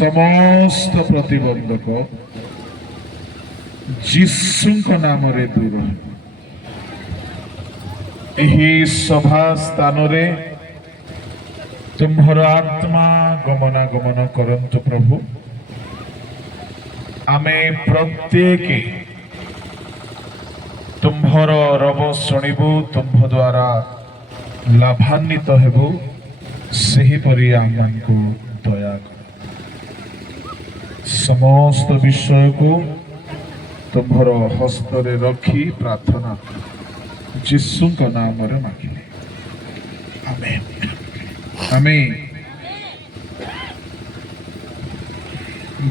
समस्त प्रतिबंधक जीशुଙ୍କ नामरे दूर एही सभा स्थान रे तुम्हार आत्मा गमनागमन करंतु प्रभु। आमे प्रत्येक तुम्हार रब शुणिबु, तुम्ह द्वारा लाभान्वित हेबु, सेहीपरि आमको दया कर। समस्त विषय को तुम्हार हस्तरे रखी प्रार्थना जीशुଙ୍କ नामरे मागिले, आमेन आमेन।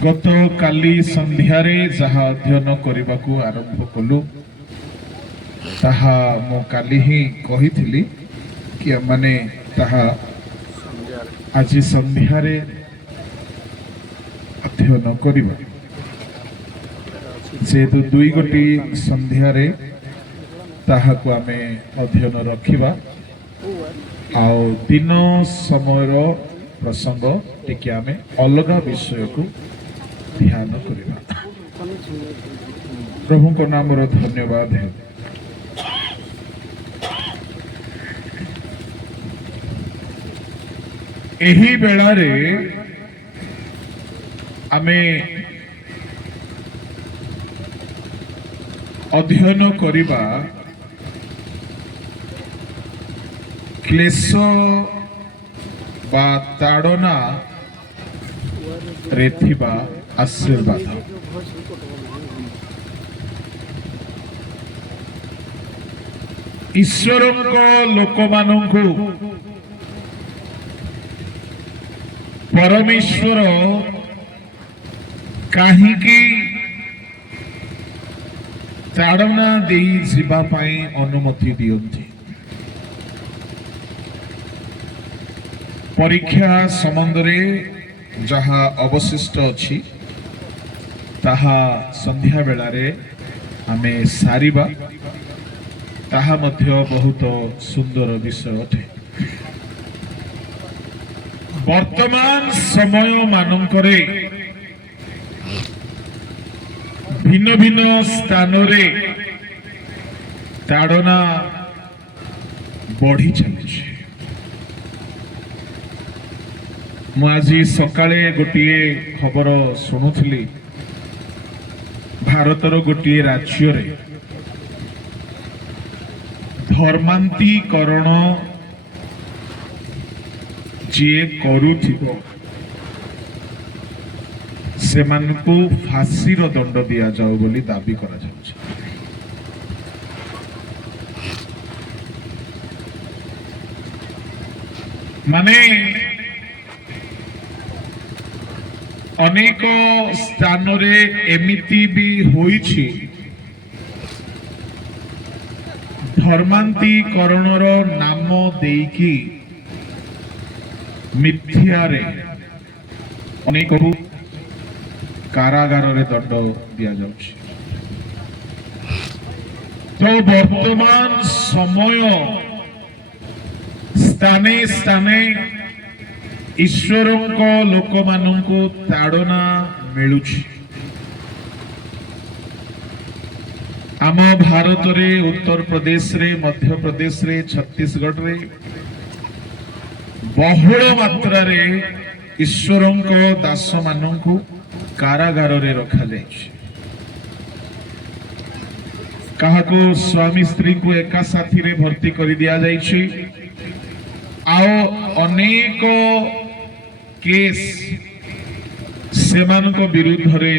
गत काली संध्यारे जहा अध्ययन करने को आरंभ कलु ताहा मो काली ही कही कि माने ताहा आज संध्यारे अध्ययन करिबा। जेहेतु दुई गोटी संध्यारे ताहाको आमे अध्ययन रखिबा आउ दिन समयर प्रसंग टिके आमे अलग विषय को ध्यान करिबा। प्रभु को नाम रो धन्यवाद है। एही बेला रे आमे अध्ययन करिबा क्लेश बा ताड़ना रे थिबा आशीर्वाद। ईश्वरଙ୍କ ଲୋକମାନଙ୍କୁ परमेश्वर काहीकि ताड़ना दे जीवा पाई अनुमति दियंती। परीक्षा संबंधरे जहा अवशिष्ट अछि ताहा संध्या बेलारे आमे सारिबा। ताहा मध्य बहुत सुंदर विषय अटे। वर्तमान समय मानकरे भिन्न भिन्न स्थान रे ताड़ना बढ़ी चली। मुझे सकाळे गोटे खबर शुणुली भारतर गोटे राज्य रे धर्मांतीकरण जे करुथिबो सेमानकु फांसीर दंड दिया जाओ बोली दाबी करा जाउछि। माने अनेक स्थान रे एमिति भी होइछि धर्मांतीकरणर नाम देकी मिथ्यारे अनेक कारागार रे दंड दिया जाउछि। तो वर्तमान समय स्थाने स्थाने ईश्वरଙ୍କ ଲୋକମାନଙ୍କୁ ताड़ना मिलुछि। आम भारत रे उत्तर प्रदेश रे मध्य प्रदेश रे छत्तीसगढ़ रे बहुल मात्रा रे ईश्वरଙ୍କ दास मानଙ୍କୁ कारागार रे रखा जाइछि। काहाको स्वामी स्त्री को एका साथी रे भर्ती कर दिया जाइछि। आओ अनेक केस सेमानक विरुद्ध रे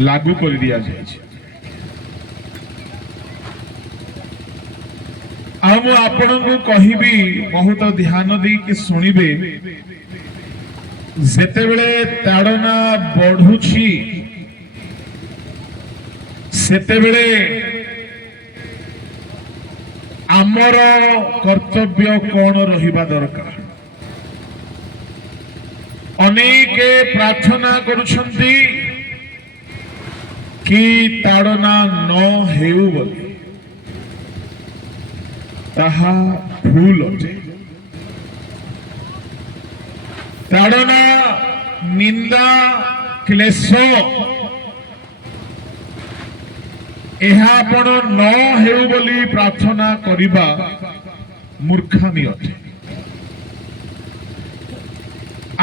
लागू कर दिया जाइछि। हम आपण को कहिबी बहुत ध्यान दी कि सुनिबे। जेतेबेले ताड़ना बढ़ुछि सेतेबेले आमर कर्तव्य कौन रहिबा दरकार। अनेक प्रार्थना करुछंती कि ताड़ना न हेउ बोली, ताहा भूल अटे। ताड़ना निंदा क्लेश ଏହା ଆପଣ ନ ହେଉ ବୋଲି ପ୍ରାର୍ଥନା କରିବା ମୂର୍ଖାମି ଅଟେ।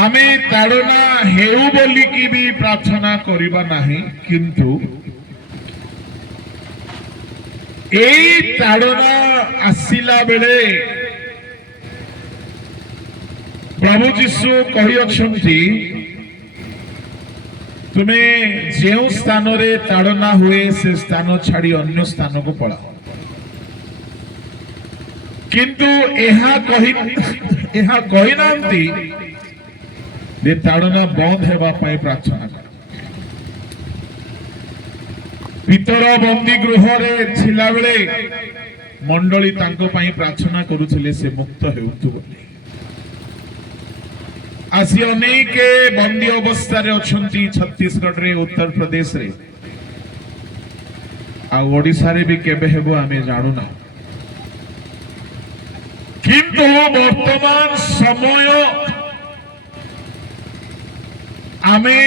ଆମେ ତାଡ଼ନା ହେଉ ବୋଲିକି ବି ପ୍ରାର୍ଥନା କରିବା ନାହିଁ, କିନ୍ତୁ ଏଇ ତାଡ଼ନା ଆସିଲା ବେଳେ ପ୍ରଭୁ ଯୀଶୁ କହିଅଛନ୍ତି ତୁମେ ଯେଉଁ ସ୍ଥାନରେ ତାଡ଼ନା ହୁଏ ସେ ସ୍ଥାନ ଛାଡ଼ି ଅନ୍ୟ ସ୍ଥାନକୁ ପଳାଅ, କିନ୍ତୁ ଏହା କହିନାହାନ୍ତି ଯେ ତାଡ଼ନା ବନ୍ଦ ହେବା ପାଇଁ ପ୍ରାର୍ଥନା କର। ପିତର ବନ୍ଦୀ ଗୃହରେ ଥିଲାବେଳେ ମଣ୍ଡଳୀ ତାଙ୍କ ପାଇଁ ପ୍ରାର୍ଥନା କରୁଥିଲେ ସେ ମୁକ୍ତ ହେଉନ୍ତୁ ବୋଲି। ଆଜି ଅନେକ ବନ୍ଦୀ ଅବସ୍ଥାରେ ଅଛନ୍ତି ଛତିଶଗଡ଼ରେ, ଉତ୍ତର ପ୍ରଦେଶରେ, ଆଉ ଓଡ଼ିଶାରେ ବି କେବେ ହେବ ଆମେ ଜାଣୁନା। କିନ୍ତୁ ବର୍ତ୍ତମାନ ସମୟ ଆମେ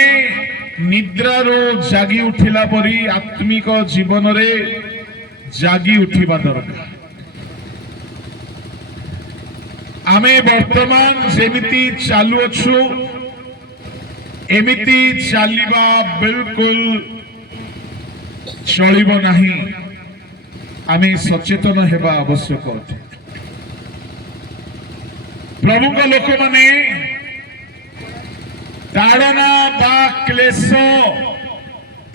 ନିଦ୍ରାରୁ ଜାଗି ଉଠିଲା ପରି ଆତ୍ମିକ ଜୀବନରେ ଜାଗି ଉଠିବା ଦରକାର। ଆମେ ବର୍ତ୍ତମାନ ଯେମିତି ଚାଲୁଅଛୁ ଏମିତି ଚାଲିବା ବିଲକୁଲ ଚଳିବ ନାହିଁ। ଆମେ ସଚେତନ ହେବା ଆବଶ୍ୟକ ଅଟେ। ପ୍ରଭୁଙ୍କ ଲୋକମାନେ ତାଡ଼ନା ବା କ୍ଲେଶ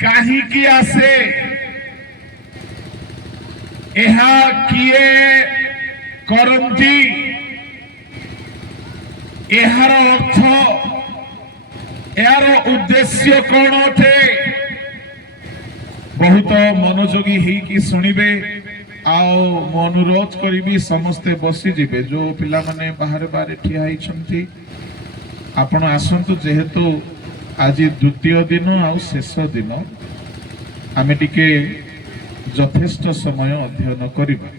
କାହିଁକି ଆସେ, ଏହା କିଏ କରନ୍ତି, ଏହାର ଅର୍ଥ, ଏହାର ଉଦ୍ଦେଶ୍ୟ କଣ ଅଟେ, ବହୁତ ମନୋଯୋଗୀ ହେଇକି ଶୁଣିବେ। ଆଉ ମୁଁ ଅନୁରୋଧ କରିବି ସମସ୍ତେ ବସିଯିବେ। ଯୋଉ ପିଲାମାନେ ବାହାରେ ବାହାରେ ଠିଆ ହେଇଛନ୍ତି ଆପଣ ଆସନ୍ତୁ, ଯେହେତୁ ଆଜି ଦ୍ୱିତୀୟ ଦିନ ଆଉ ଶେଷ ଦିନ, ଆମେ ଟିକେ ଯଥେଷ୍ଟ ସମୟ ଅଧ୍ୟୟନ କରିବା।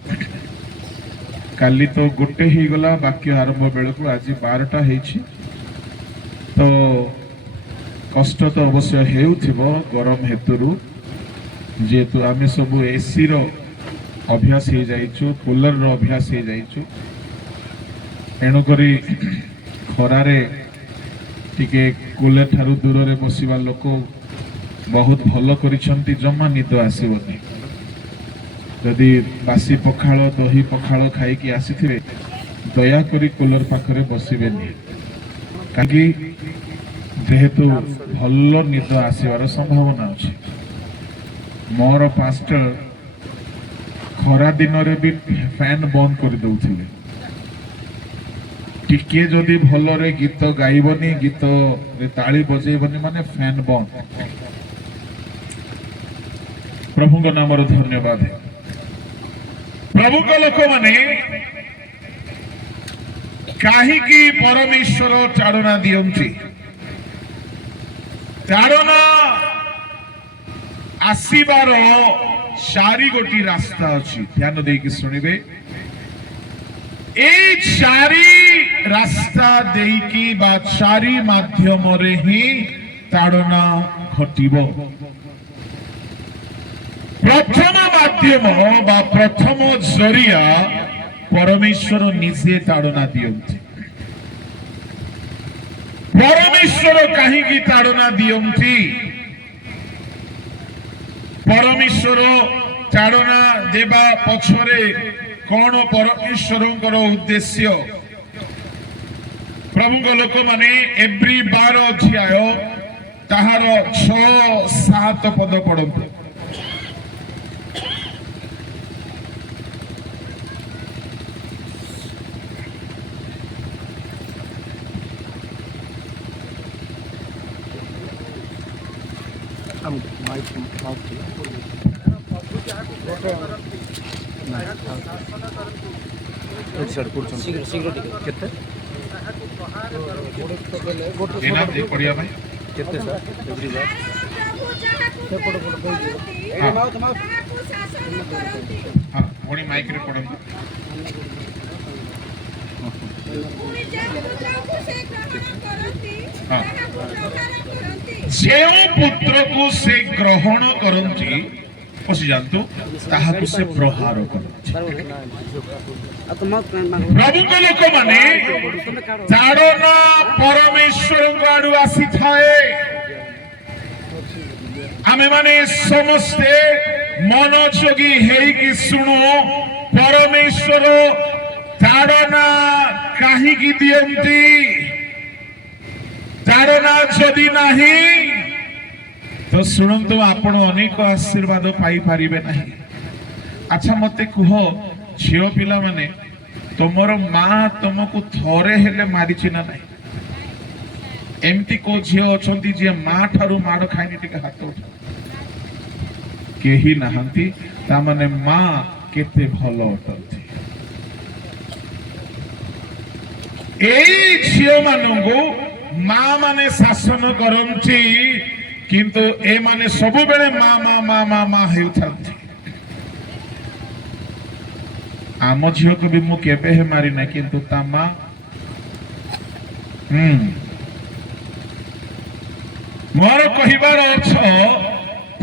କାଲି ତ ଗୋଟେ ହେଇଗଲା ବାକ୍ୟ ଆରମ୍ଭ ବେଳକୁ, ଆଜି 12ଟା ହେଇଛି। ତ କଷ୍ଟ ତ ଅବଶ୍ୟ ହେଉଥିବ ଗରମ ହେତୁରୁ, ଯେହେତୁ ଆମେ ସବୁ ଏସିର ଅଭ୍ୟାସ ହେଇଯାଇଛୁ, କୁଲରର ଅଭ୍ୟାସ ହେଇଯାଇଛୁ। ତେଣୁକରି ଖରାରେ ଟିକେ କୁଲର ଠାରୁ ଦୂରରେ ବସିବା ଲୋକ ବହୁତ ଭଲ କରିଛନ୍ତି, ଜମା ନିଦ ଆସିବନି। ଯଦି ବାସି ପଖାଳ ଦହି ପଖାଳ ଖାଇକି ଆସିଥିବେ ଦୟାକରି କୁଲର ପାଖରେ ବସିବେନି, କାହିଁକି ଯେହେତୁ ଭଲ ନିଦ ଆସିବାର ସମ୍ଭାବନା ଅଛି। ମୋର ପାଷ୍ଟର ଖରା ଦିନରେ ବି ଫ୍ୟାନ୍ ବନ୍ଦ କରିଦେଉଥିଲେ। ଟିକେ ଯଦି ଭଲରେ ଗୀତ ଗାଇବନି, ଗୀତରେ ତାଳି ବଜେଇବନି ମାନେ ଫ୍ୟାନ୍ ବନ୍ଦ। ପ୍ରଭୁଙ୍କ ନାମର ଧନ୍ୟବାଦ। ପ୍ରଭୁଙ୍କ ଲୋକମାନେ କାହିଁକି ପରମେଶ୍ୱର ତାଡ଼ନା ଦିଅନ୍ତି? ତାଡ଼ନା ଆସିବାର 4 ଗୋଟି ରାସ୍ତା ଅଛି, ଧ୍ୟାନ ଦେଇକି ଶୁଣିବେ। এই 4 রাস্তা ଦେଇକି বা 4 মাধ্যমରେ ହିଁ তাড়না ঘটিব। প্রথম মাধ্যম বা প্রথম জরিয়া পরমেশ্বর নিজে তাড়না দিয়ନ୍ତି। পরমেশ্বর কাহিঁকি তাড়না দিয়ନ୍ତି? পরমেশ্বর তাড়না দেবা পছরে कौन परमेश्वर उद्देश्य? प्रभुଙ୍କ लोक माने एवरी 12 अध्याय ताहार 6-7 पद पढ़ते। शीघ्र शीघ्र केते एना दे पड़िया भाई केते सर एवरी बार हां मोनी माइक रे पड़न हां ଯେଉଁ ପୁତ୍ରକୁ ସେ ଗ୍ରହଣ କରନ୍ତି ପଶି ଯାଆନ୍ତୁ ତାହାକୁ ସେ ପ୍ରହାର କରନ୍ତି। ପ୍ରଭୁଙ୍କ ଲୋକମାନେ ତାଡ଼ନା ପରମେଶ୍ୱରଙ୍କ ଆଡୁ ଆସିଥାଏ। ଆମେମାନେ ସମସ୍ତେ ମନୋଯୋଗୀ ହେଇକି ଶୁଣୁ ପରମେଶ୍ୱର ତାଡ଼ନା କାହିଁକି ଦିଅନ୍ତି? ତାଡ଼ନା ଯଦି ନାହିଁ ତ ଶୁଣନ୍ତୁ ଆପଣ ଅନେକ ଆଶୀର୍ବାଦ ପାଇପାରିବେ ନାହିଁ। ଆଚ୍ଛା ମତେ କୁହ ଝିଅ ପିଲାମାନେ ତମର ମା ତମକୁ ଥରେ ହେଲେ ମାରିଛି ନା ନାହିଁ? ଏମିତି କୋଉ ଝିଅ ଅଛନ୍ତି ଯିଏ ମା ଠାରୁ ମାଡ଼ ଖାଇନି? ଟିକେ ହାତ ଉଠାଅ। କେହି ନାହାନ୍ତି। ତାମାନେ ମା କେତେ ଭଲ ଅଟନ୍ତି। ଏଇ ଝିଅ ମାନଙ୍କୁ ମା ମାନେ ଶାସନ କରନ୍ତି କିନ୍ତୁ ଏମାନେ ସବୁବେଳେ ମା ମା ମା ମା ମା ହେଉଥାନ୍ତି। ଆମ ଝିଅକୁ ବି ମୁଁ କେବେ ହେ ମାରିନା କିନ୍ତୁ ତା ମା ମୋର କହିବାର ଅର୍ଥ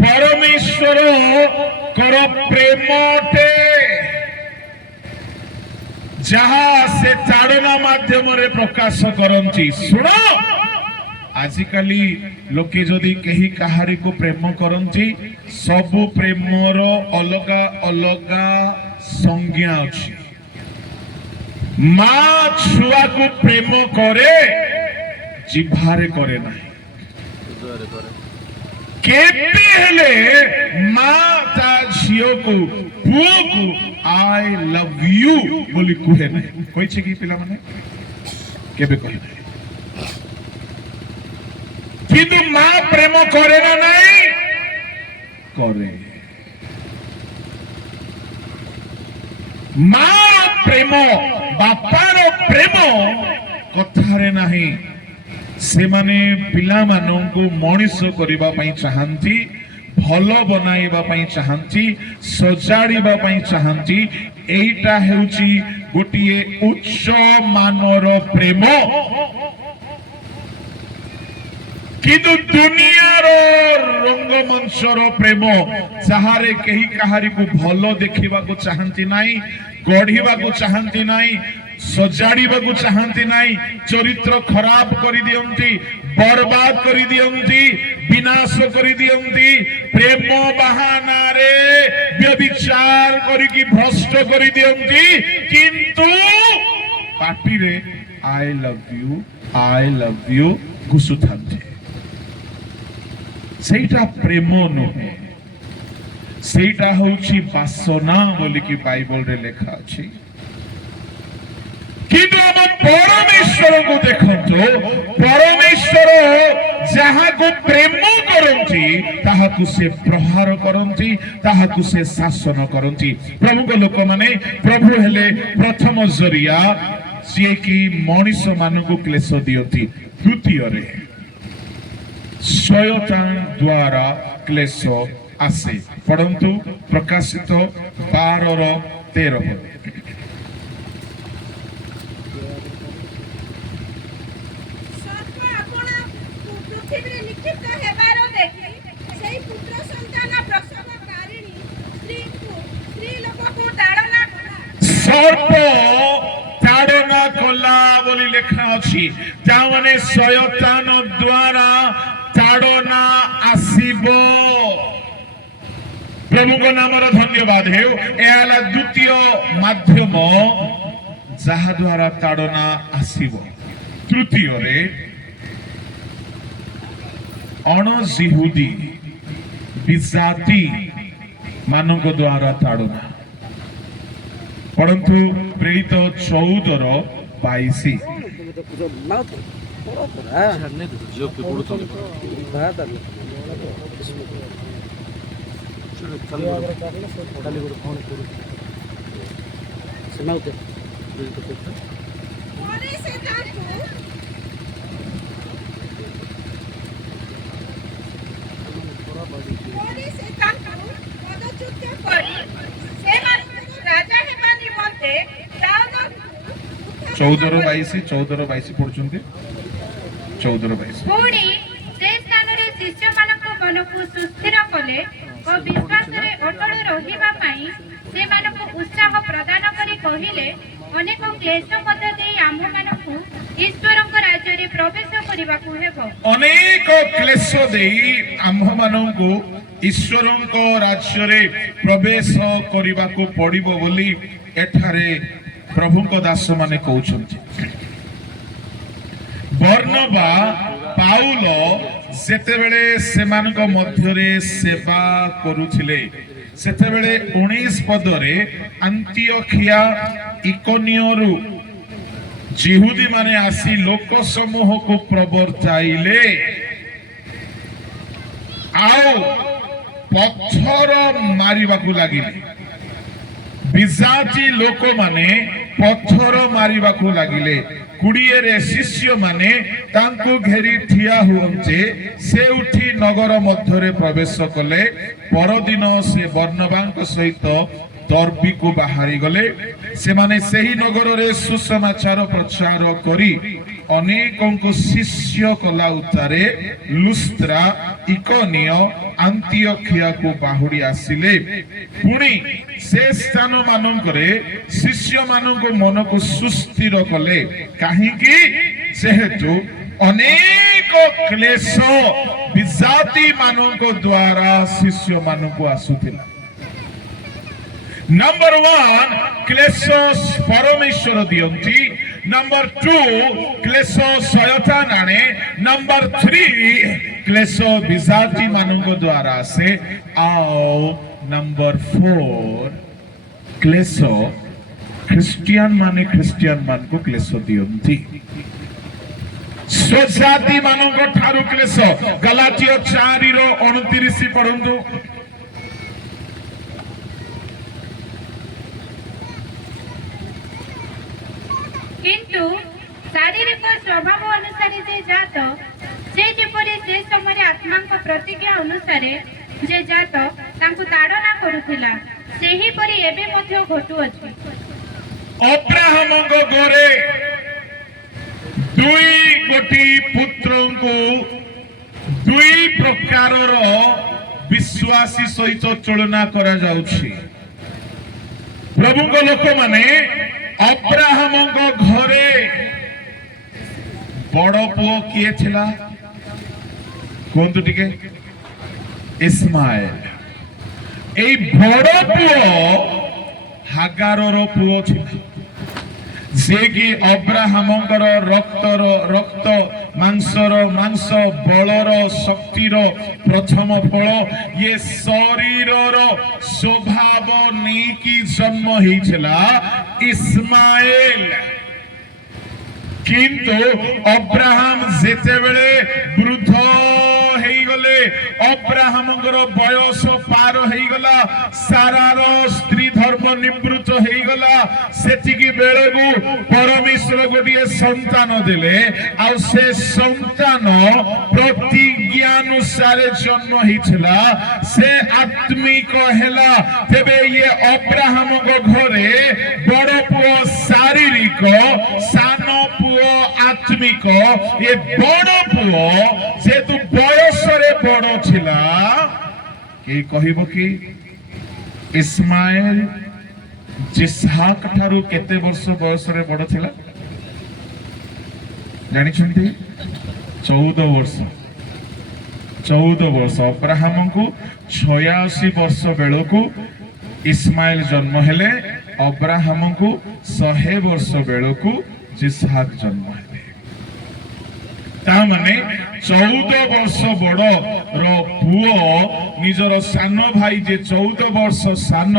ପରମେଶ୍ୱରଙ୍କର ପ୍ରେମଟେ ଯାହା ସେ ତାଡ଼ନା ମାଧ୍ୟମରେ ପ୍ରକାଶ କରନ୍ତି। ଶୁଣ ଆଜିକାଲି ଲୋକେ ଯଦି କେହି କାହାରିକୁ ପ୍ରେମ କରନ୍ତି ସବୁ ପ୍ରେମର ଅଲଗା ଅଲଗା ସଂଜ୍ଞା ଅଛି। ମା ଛୁଆକୁ ପ୍ରେମ କରେ ଜିଭାରେ କରେ ନାହିଁ। କେବେ ହେଲେ ମା ତା ଝିଅକୁ ପୁଅକୁ ଆଇ ଲଭ ୟୁ ବୋଲି କୁହେ ନାହିଁ। କହିଛି କି ପିଲାମାନେ? କେବେ କହେ ନାହିଁ। କିନ୍ତୁ ମା ପ୍ରେମ করে না নাই? করে। মা প্রেম বাপার প্রেম কথারে ନାହିଁ। ସେମାନେ ପିଲାମାନଙ୍କୁ ମଣିଷ କରିବା ପାଇଁ ଚାହାନ୍ତି, ଭଲ ବନାଇବା ପାଇଁ ଚାହାନ୍ତି, ସଜାଡ଼ିବା ପାଇଁ ଚାହାନ୍ତି। ଏଇଟା ହେଉଛି ଗୋଟିଏ ଉଚ୍ଚ ମାନର ପ୍ରେମ। କିନ୍ତୁ ଦୁନିଆର ରଙ୍ଗମଞ୍ଚର ପ୍ରେମ ଯାହାରେ କେହି କାହାରିକୁ ଭଲ ଦେଖିବାକୁ ଚାହାନ୍ତି ନାହିଁ, ଗଢିବାକୁ ଚାହାନ୍ତି ନାହିଁ, ସଜାଡ଼ିବାକୁ ଚାହାନ୍ତି ନାହିଁ, ଚରିତ୍ର ଖରାପ କରିଦିଅନ୍ତି, ବର୍ବାଦ କରିଦିଅନ୍ତି, ବିନାଶ କରିଦିଅନ୍ତି, ପ୍ରେମ ବାହାନାରେ ବ୍ୟଭିଚାର କରିକି ଭ୍ରଷ୍ଟ କରିଦିଅନ୍ତି। କିନ୍ତୁ ପାଟିରେ ଆଇ ଲଭ ୟୁ ଘୁଷୁଥାନ୍ତି। ସେଇଟା ପ୍ରେମ ନୁହେଁ, ସେଇଟା ହେଉଛି ବାସନା ବୋଲିକି ବାଇବଲରେ ଲେଖା ଅଛି। କିନ୍ତୁ ଆମ ପରମେଶ୍ୱରଙ୍କୁ ଦେଖନ୍ତୁ, ପରମେଶ୍ୱର ଯାହାକୁ ପ୍ରେମ କରନ୍ତି ତାହାକୁ ସେ ପ୍ରହାର କରନ୍ତି, ତାହାକୁ ସେ ଶାସନ କରନ୍ତି। ପ୍ରଭୁଙ୍କ ଲୋକମାନେ, ପ୍ରଭୁ ହେଲେ ପ୍ରଥମ ଜରିଆ ଯିଏକି ମଣିଷ ମାନଙ୍କୁ କ୍ଲେଶ ଦିଅନ୍ତି। ଦ୍ୱିତୀୟରେ ଶୟତାନ ଦ୍ୱାରା କ୍ଲେଶ ଆସେ। ପଢନ୍ତୁ ପ୍ରକାଶିତ 12:13। ସର୍ପ ତାଡ଼ନା କଲା ବୋଲି ଲେଖା ଅଛି। ତାମାନେ ଶୟତାନ ଦ୍ୱାରା ତାଡ଼ନା ଆସିବ। ପ୍ରଭୁଙ୍କ ନାମର ଧନ୍ୟବାଦ ହେଉ। ଏହା ହେଲା ଦ୍ୱିତୀୟ ମାଧ୍ୟମ ଯାହା ଦ୍ୱାରା ତାଡ଼ନା ଆସିବ। ତୃତୀୟରେ ଅଣଜିହୁଦୀ ବିଜାତି ମାନଙ୍କ ଦ୍ୱାରା ତାଡ଼ନା। ପଢନ୍ତୁ ପ୍ରେରିତ 14:22। ଚଉଦର ବାଇଶ ପଢୁଛନ୍ତି। 14:22। ପୁଣି ସେ ସ୍ଥାନରେ शिष्य मानक मन को सुस्थिर कले और विश्वास रे अटल रहिबा पई से मानक उत्साह प्रदान करी कहिले अनेक क्लेश मध्य देई आम मानक ईश्वरक राज्य रे प्रवेश करिबाकू हेबो। अनेक क्लेश देई आम्भ मानंकु ईश्वरक राज्य रे प्रवेश करिबाकू पड़िबो बोली एठारे प्रभुक दास माने कहउछन्ति। बर्नबा पाउल जेतेबेले सेमानक मध्यरे सेवा करुथिले सेतेबेले 19 पदरे अंतियोखिया इकोनियोरु जिहुदी माने आसी लोक समूह को प्रवर्ताइले आओ पत्थर मारिबाकू लागिले। विजाती लोक माने पत्थर मारिबाकू लागिले। कुड़िए शिष्य माने तांको घेरी ठिया हुंचे से उठी नगर मध्यरे प्रवेश कले। परदिन से बर्नबांक सहित दर्बी को बाहरी गले। से माने सही नगर रे सुसमाचार प्रचार करी अनेकों शिष्य कला उतारे लुस्त्रा इकोनियो अंतियोखिया को बाहुरी आसिले। पुणी से स्थान मानकरे शिष्य मानक मन को सुस्थिर कले काहींकि जेहेतु अनेक क्लेश विजाति मानक द्वारा शिष्य मानक आसुथिला। नंबर 1 क्लेश परमेश्वर दियंती। नंबर 2 क्लेश शयतान आने। नंबर 3 क्लेश विजाति मानक द्वारा से आओ। नंबर 4 क्लेश ख्रिस्टियन माने ख्रिस्टियन मान को क्लेश दियंती। स्वजाति मानक ठारू क्लेश गलातिय 4:29 पढ़ंतु। किंतु शारीरिक स्वभाव अनुसार जे जात से जेपरि से समय आत्मा प्रतिज्ञा अनुसार जे जात तांको ताड़ना करुथिला सेही परि एबे मध्य घटु अछि। अब्राहमक घरे 2 कोटी पुत्रଙ୍କୁ 2 प्रकारर विश्वासी सहित तुलना करा जाउछि। प्रभुक लोक माने अब्राहमक घरे बड़ पुओ किए थिला कोंतु टिके इस्माइल। एई बड़ पुओ हागारर पुओ थिला जे कि अब्राहमकर रक्त मांसर मांस बलर शक्तिर प्रथम फल ये शरीरर स्वभाव नेकी जन्म होइछला इस्माइल। किंतु अब्राहम जेतेबेले वृद्ध हेइगले अब्राहमकर बयस पार हेइगला सारार स्त्री धर्म निवृत्त हेइगला सेतिकी बेळगु परमेश्वर गोटिए संतान देले आ से संतान प्रतिज्ञानुसार जन्म होइछला से आत्मिक हेला। तेबे ये अब्राहमक घरे बड़ पुओ शारीरिक सान पुओ आत्मिक ये बड़ पुओ जेतु बयस रे बड़ छिला के कहिबो कि इस्माइल जिसहाक ठारू केते वर्ष बयस रे बड़ छिला जानि छंती 14 वर्ष। 14 वर्ष अब्राहम को 86 वर्ष बेलू इस्माइल जन्म हेले। अब्राहम को 100 वर्ष बेलू जिसहाक जन्म हेले। तामाने 14 वर्ष बड़ पुओ निजर सान भाई जे 14 वर्ष सान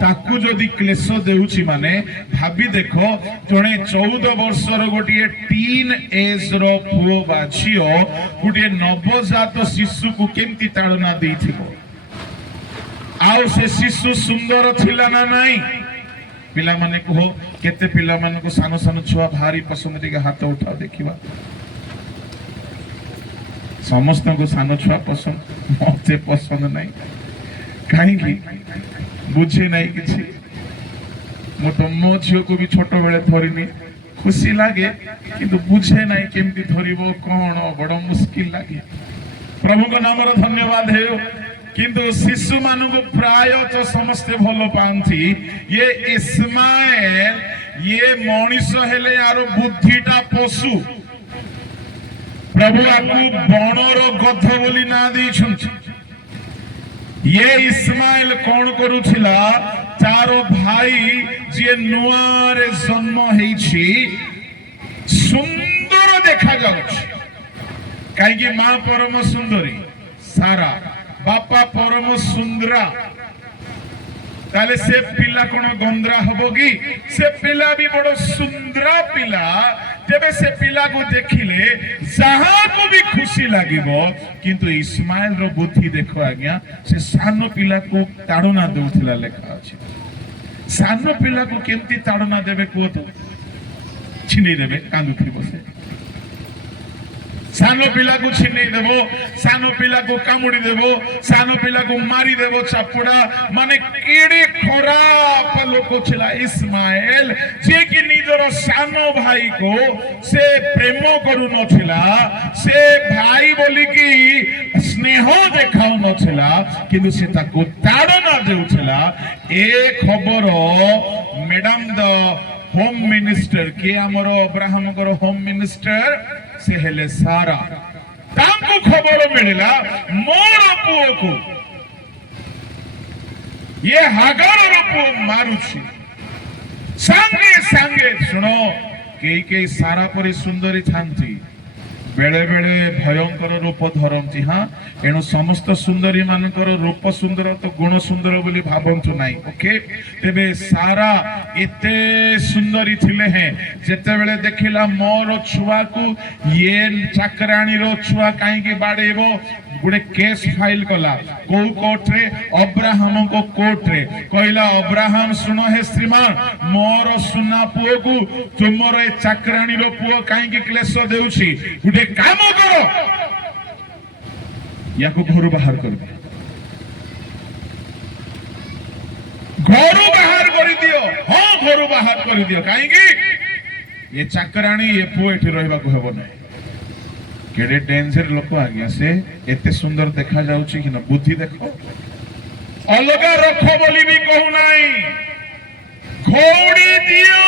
ताकू जदि क्लेश देउछि माने भाबी देखो जणे 14 वर्षर गोटे टीन एज रो पुओ बा झियो गोटे नवजात शिशु को केमती ताड़ना देइथिबो। आउ से शिशु सुंदर थिला ना नाही पिला माने कहो केते पिला माने को सानो सानो छुआ भारी पसंद टिके हाथ उठा देखिबा। समस्त को सान छुआ पसंद मते पसंद नहीं कहीं बुझे नहीं किसी। मो तो मो झील को भी छोट बेले धरनी खुशी लगे किंतु बुझे नहीं केमती धरब कौन बड़ मुस्किल लगे। प्रभु को नामर धन्यवाद है किंतु शिशु मान को प्राय तो समस्ते भल पाती ये इस्माइल ये मनीष हेले यार बुद्धिटा पशु प्रभु आपको बणर गध बोली ना दी ये इस्माइल कौन करुथिला तारो भाई जे नुआरे जन्म हेछि सुंदर देखा जाउछि काहेकि मां परम सुंदरी सारा बापा परम सुंदरा ताले से पिला कोन गंद्रा हबो कि से पिला भी बड़ सुंदर पिला तेबे से पिला को देखिले जहां को भी खुशी लागिबो किंतु इस्माइल रो बुद्धि देखो आज्ञा से सानो पिला को ताड़ना देउथिला लेखा अछि सानो पिला को केमती ताड़ना देबे को तो छिनी देबे कांदुथि बसे सानो पिला को छिनी देबो सानो पिला को कामुडी देबो सानो पिला को मारी देबो चापुड़ा माने केडे खराब लोक छिला इस्माइल जे कि निजर सानो भाई को से प्रेम करू नथिला से भाई बोली कि स्नेह देखाउ नथिला किंतु से ताको ताड़ना देउथिला ए खबर मैडम द होम मिनिस्टर के हमरो अब्राहम को होम मिनिस्टर से हेले सारा तांको खबर मिलला मोर पुओ को ये हागार रो पुओ मारुछि संगे संगे सुनो के सारा परि सुंदरी थांती बेले बेले भयंकर रूप धरती हाँ एणु समस्त सुंदरी मानकर रूप सुंदर तो गुण सुंदर बोली भावंतु नाही ओके तेबे सारा एते सुंदरी थिले हैं जेते बेले देखिला मोर छुआ को ये चाकराणी रो छुआ काहे की बाडेबो गुडे केस फाइल कला को कोर्ट रे अब्राहम को कोर्ट रे कहला अब्राहम सुनो हे श्रीमान मोर सुना पुओ को तुमरो ए चाकराणी रो पुओ काहे की क्लेश देउछि गुडे काम करो या को घर बाहर कर दियो घर बाहर कर दियो हां घर बाहर कर दियो काहे की ये चाकराणी ये पुओ एठी रहबा को हेबो नै केडे डेंजर लोक आज्ञा से एते सुंदर देखा जाउछि कि न बुद्धि देखो अलगा रखो बोली भी कहू नाही घोड़ी दियो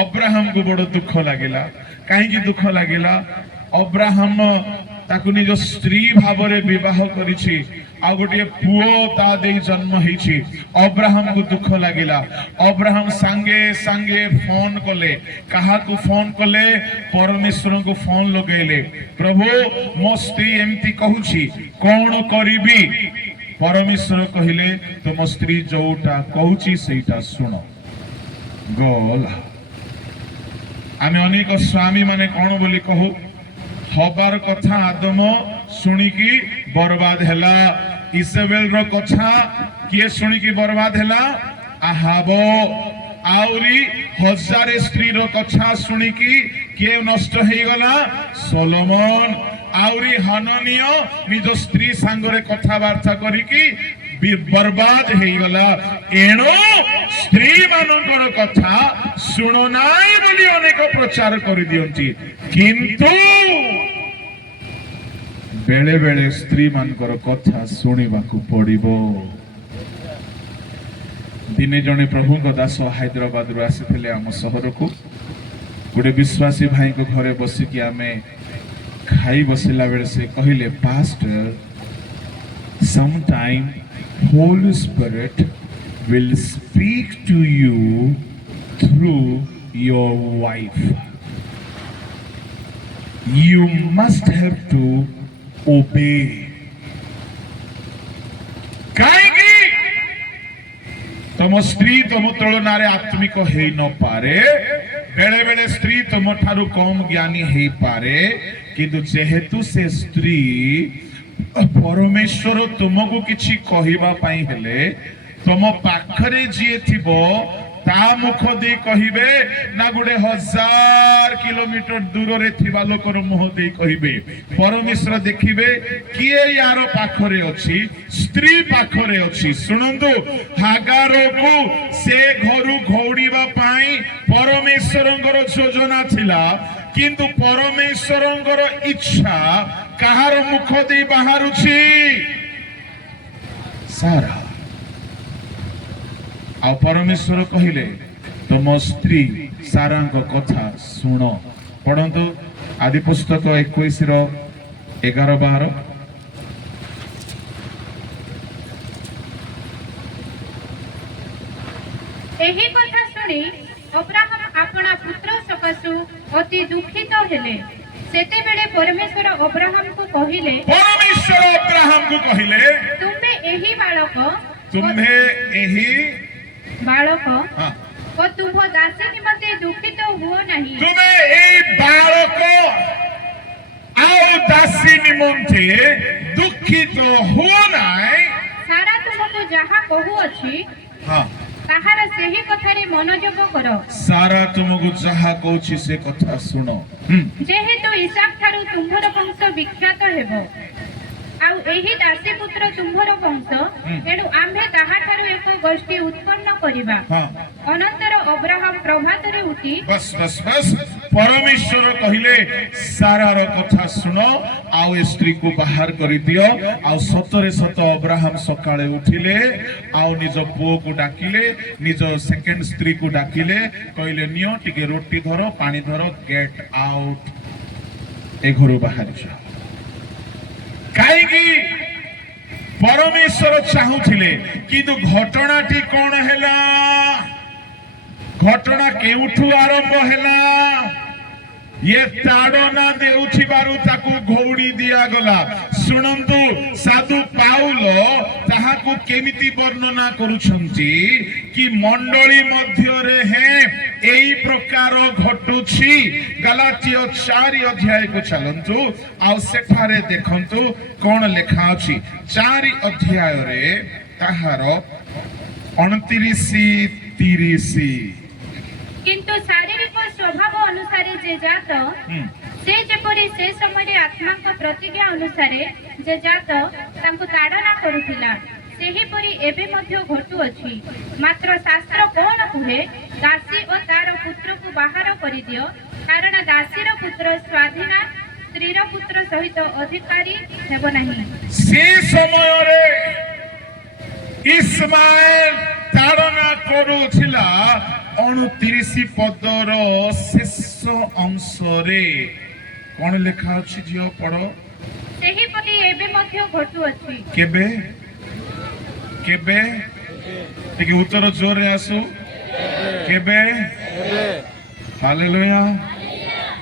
अब्राहम को बड़ दुख लागिला काहे की दुख लागिला अब्राहम ताकु निज स्त्री भावरे विवाह करिछि आ गोटे पुओ ता दे जन्म हेछि अब्राहम को दुख लागिला अब्राहम संगे संगे फोन कले कहा को फोन कले परमेश्वर को फोन लगेले प्रभु मो स्त्री एमती कहूछि कोन करिबी परमेश्वर कहिले तुम स्त्री जोटा कहूछि सेटा सुनो गोला आमे अनेक स्वामी माने कोन बोली कहू हबार कथा आदम सुनिकी बर्बाद हैला इसेबेल रो कथा किए सुनिकी बर्बाद हैला आहाब आउरी हजार स्त्री रो कथा सुनिकी किए नष्ट हेई गला सोलोमन आउरी हननिय निज स्त्री सांगरे कथा वार्ता करिकी बर्बाद हेई गला एणो स्त्री मानकर कथा सुनो नाई बोली अनेक प्रचार करि दियंती किंतु बेले बेले स्त्री मानकर कथा सुनिबा को पड़िबो दिने जने प्रभु को दास हैदराबाद रु आसीथिले हम शहर को गोटे विश्वासी भाई को घरे बसी कि आमे खाई बसिला बेले से कहिले pastor some time Holy Spirit will speak to you through your wife. You must have to obey. काहेकि तुम स्त्री तुम तुलनारे आत्मिक हे न पारे बेले बेले स्त्री तुम ठारू कम ज्ञानी हे पारे किंतु जेहेतु से स्त्री परमेश्वर तुमको किछि कहिबा पई हेले तुम पाखरे जी थिबो ता मुख दे कहिबे ना गुडे 1000 किलोमीटर दूर रे थिबा लोकर मुह दे कहिबे परमेश्वर देखिबे किए यार पाखरे अछि स्त्री पाखरे अछि सुनंदु हागारो को से घरु घौड़ीबा पाई परमेश्वरंकर योजना थिला কিন্তু ପରମେଶ୍ୱରଙ୍କର ଇଚ୍ଛା କାହାର ମୁଖ ଦେଇ ବାହାରୁଛି? ସାରା। ଆଉ ପରମେଶ୍ୱର କହିଲେ ତମ ସ୍ତ୍ରୀ ସାରାଙ୍କ କଥା ଶୁଣ। ପଢନ୍ତୁ ଆଦି ପୁସ୍ତକ 21:11-12। ଏହି କଥା ଶୁଣି ଅବ୍ରାହମ ଆପଣା ପୁତ୍ର ସକାଶୁ ଅତି ଦୁଃଖିତ ହେଲେ। ସେତେବେଳେ ପରମେଶ୍ୱର ଅବ୍ରାହମକୁ କହିଲେ, ପରମେଶ୍ୱର ଅବ୍ରାହମକୁ କହିଲେ ତୁମେ ଏହି ବାଳକ ହଁ, ଓ ତୁମ୍ଭ ଦାସୀ ନିମନ୍ତେ ଦୁଃଖିତ ହୁଅ ନାହିଁ। ତୁମେ এই ବାଳକ ଆଉ ଦାସୀ ନିମନ୍ତେ ଦୁଃଖିତ ହୁଅ ନାହିଁ। ସାରା ତୁମକୁ ଯାହା କହୁଅଛି ହଁ, ତାହାର ସେହି କଥାରେ ମନୋଯୋଗ କର। ସାରା ତୁମକୁ ଯାହା କହୁଛି ସେ କଥା ଶୁଣ। ଯେହେତୁ ଇସାକ ଠାରୁ ତୁମ୍ଭର ବଂଶ ବିଖ୍ୟାତ ହେବ, ଆଉ ଏହି ଦାସୀ ପୁତ୍ର ତୁମ୍ଭର ବଂଶ, ତେଣୁ ଆମ୍ଭେ ତାହାଠାରୁ ଏକ ଗୋଷ୍ଠୀ ଉତ୍ପନ୍ନ କରିବା। ହଁ, ଅନନ୍ତର ଅବ୍ରାହମ ପ୍ରଭାତରେ ଉଠି ବସ୍ ବସ୍ ବସ୍ ପରମେଶ୍ୱର କହିଲେ ସାରାର କଥା ଶୁଣ ଆଉ ଏ ସ୍ତ୍ରୀକୁ ବାହାର କରିଦିଅ। ଆଉ ସତରେ ସତ ଅବ୍ରାହମ ସକାଳେ ଉଠିଲେ ଆଉ ନିଜ ପୁଅକୁ ଡାକିଲେ, ନିଜ ସେକେଣ୍ଡ ସ୍ତ୍ରୀକୁ ଡାକିଲେ, କହିଲେ ନିଅ ଟିକେ ରୁଟି ଧର, ପାଣି ଧର, ଗେଟ୍ ଆଉଟ୍, ଏ ଘରୁ ବାହାରି ଯାଅ। କାହିଁକି? ପରମେଶ୍ୱର ଚାହୁଁଥିଲେ, କିନ୍ତୁ ଘଟଣାଟି କଣ ହେଲା? ଘଟଣା କେଉଠୁ ଆରମ୍ଭ ହେଲା? ये ताड़ना देउथिबारु ताकू घौड़ी दिया गला। सुनंतु साधु पाउलो ताहाकू केमिति वर्णना करूछंती कि मंडली मध्य रे है एई प्रकार घटुछि। गलातिय 4 अध्याय को चलंतु आ सेठारे देखंतु कोन लेखा अछि। 4 अध्याय रे ताहार 29-30। किंतु शारीरिक स्वभाव अनुसार जे जात से जेपरि से समय आत्मा को प्रतिज्ञा अनुसार जे जात तांको ताड़ना करूथिला, सेही परि एबे मध्य घटु अछि। मात्र शास्त्र कोन कहे, दासी ओ तार पुत्र को बाहर करि दियो, कारण दासीर पुत्र स्वाधीन स्त्रीर पुत्र सहित अधिकारी हेबो नाही। से समय रे इस्माइल ताड़ना करूथिला। 29 पदर शेष अंश रे कोन लिखा अछि जियो पढ़ो। सेही परि एबे मध्य घटु अछि। केबे केबे ठीक उत्तर जोर रे आसु। केबे हालेलुया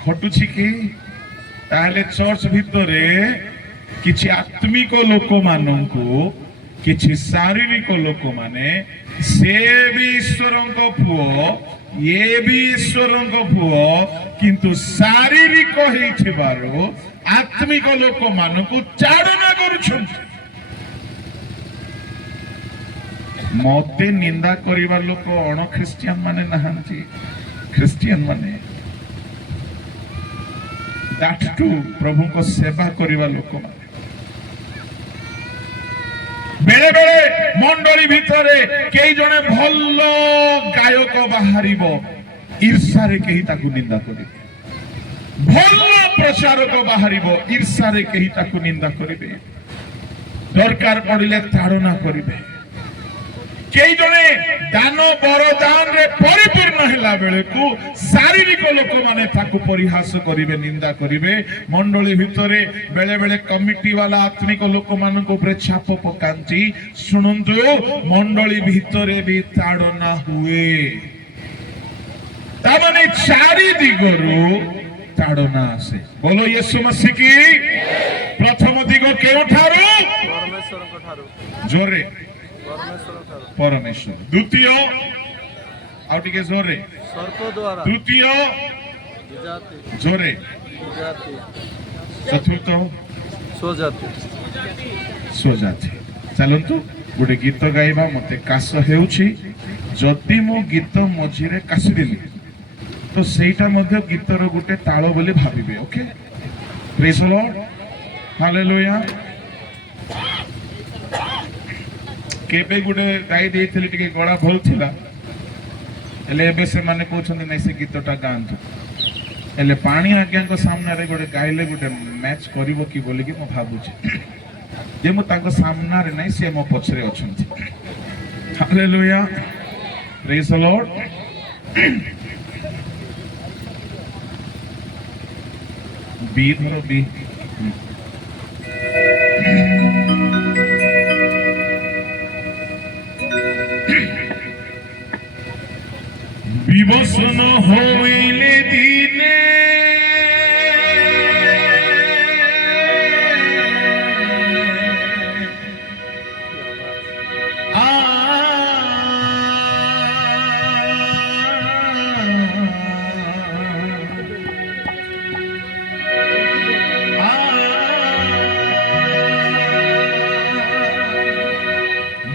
घटुछि कि ताहले चर्च भितरे किछि आत्मिक लोक मानंकु किछि शारीरिक लोक माने से भी ईश्वरଙ୍କ पुओ ये भी ईश्वरଙ୍କ पुओ, किंतु शारीरिक हेइथिबारो आत्मिक लोक मानंकु चाड़ना करूछंती। मते निंदा करिवा लोक अण ख्रिस्टियन माने नहांती, ख्रिस्टियन माने दैट टू प्रभु को सेवा करिवा लोक माने। बेले बेले मंडली भितरे कई जने भल गायक बाहरिब, ईर्षा रे केही ताकू निंदा करिबे। भल प्रचारक बाहरिब, ईर्षा रे केही ताकू निंदा करिबे। दरकार पड़िले ताड़ना करिबे। कई जने दान बरदान रे परिपूर्ण हैला बेले को शारीरिक लोक माने ताकू परिहास करिवे, निंदा करिवे। मंडली भितरे बेले बेले कमिटी वाला आत्मिक लोक मान को ऊपर छाप पकांती। सुनंतु मंडली भितरे भी ताड़ना हुए, तामाने चारि दिगरु ताड़ना आसे। बोलो यीशु मसीह की। प्रथम दिग केउठारु? परमेश्वर ठारू। जोरे परमेश्वर ठारू। परमेश्वर। द्वितीय आउ टिके जोरे सर्प द्वारा। तृतीय विजाति। जोरे विजाति। चतुर्थ स्वजाति। स्वजाति। चलंतु गोटे गीत गाइबा। मते काश हेउछि, जदि मो गीत मझिरे काशी देली तो सेटा मध्य गीतर गोटे ताल बोली भाबिबे। Okay, praise the Lord, hallelujah. केबे गुटे गाई देइथिले टिके गळा भल थिला, एले एबे से माने कहउछन नै से गीतटा गांतु। ହେଲେ ପାଣି ଆଜ୍ଞାଙ୍କ ସାମ୍ନାରେ ଗୋଟେ ଗାଇଲେ ଗୋଟେ ମ୍ୟାଚ୍ କରିବ କି ବୋଲିକି ମୁଁ ଭାବୁଛି ଯେ ମୁଁ ତାଙ୍କ ସାମ୍ନାରେ ନାହିଁ, ସେ ମୋ ପଛରେ ଅଛନ୍ତି। ହାଲେଲୁୟା, ପ୍ରେଜ୍ ଦ ଲର୍ଡ। বি ধরো, বি। বিবসন হইলে দিনে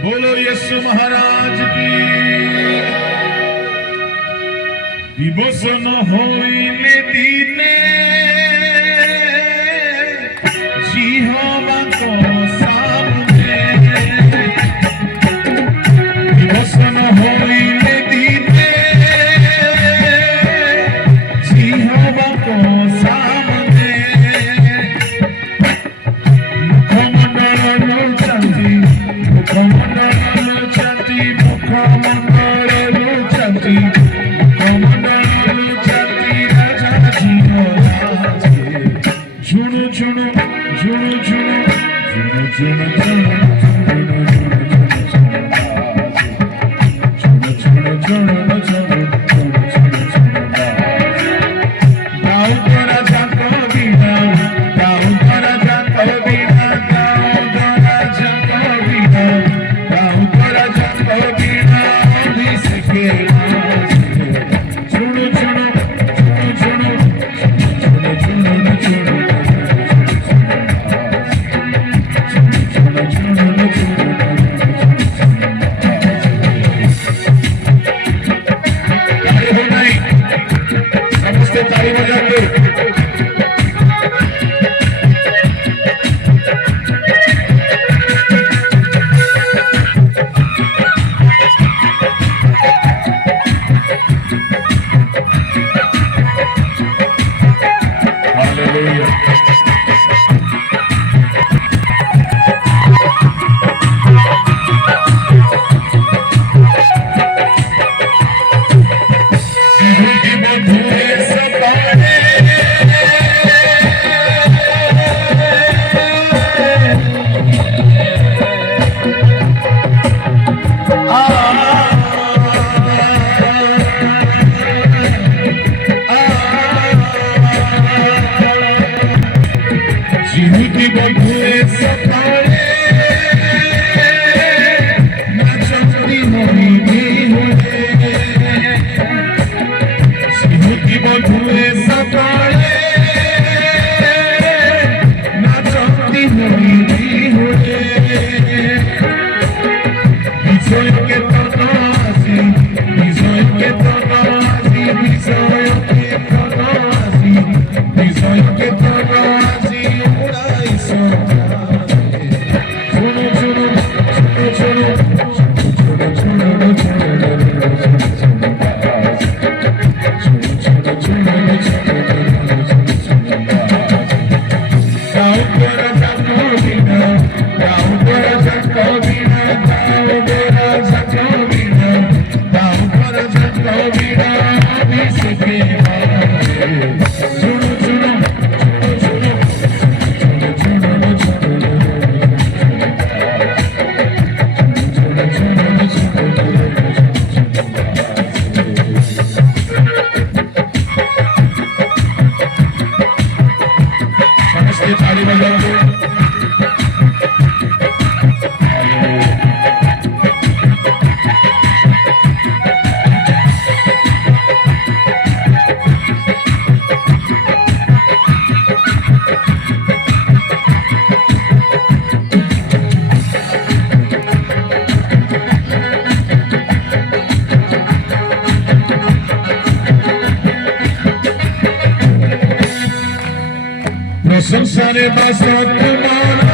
बोलो यीशु महाराज की। विभूषण होइले दिने जिहवा को सामने, विभूषण होइले दिने जिहवा को सामने, मुखमंडल चांदी, मुखमंडल चांदी, मुखमंडल चांदी, मुखमंडल चांदी, राजा जी राजे। झुनु झुनु झुनु झुनु झुनु झुनु संसारे बासत माना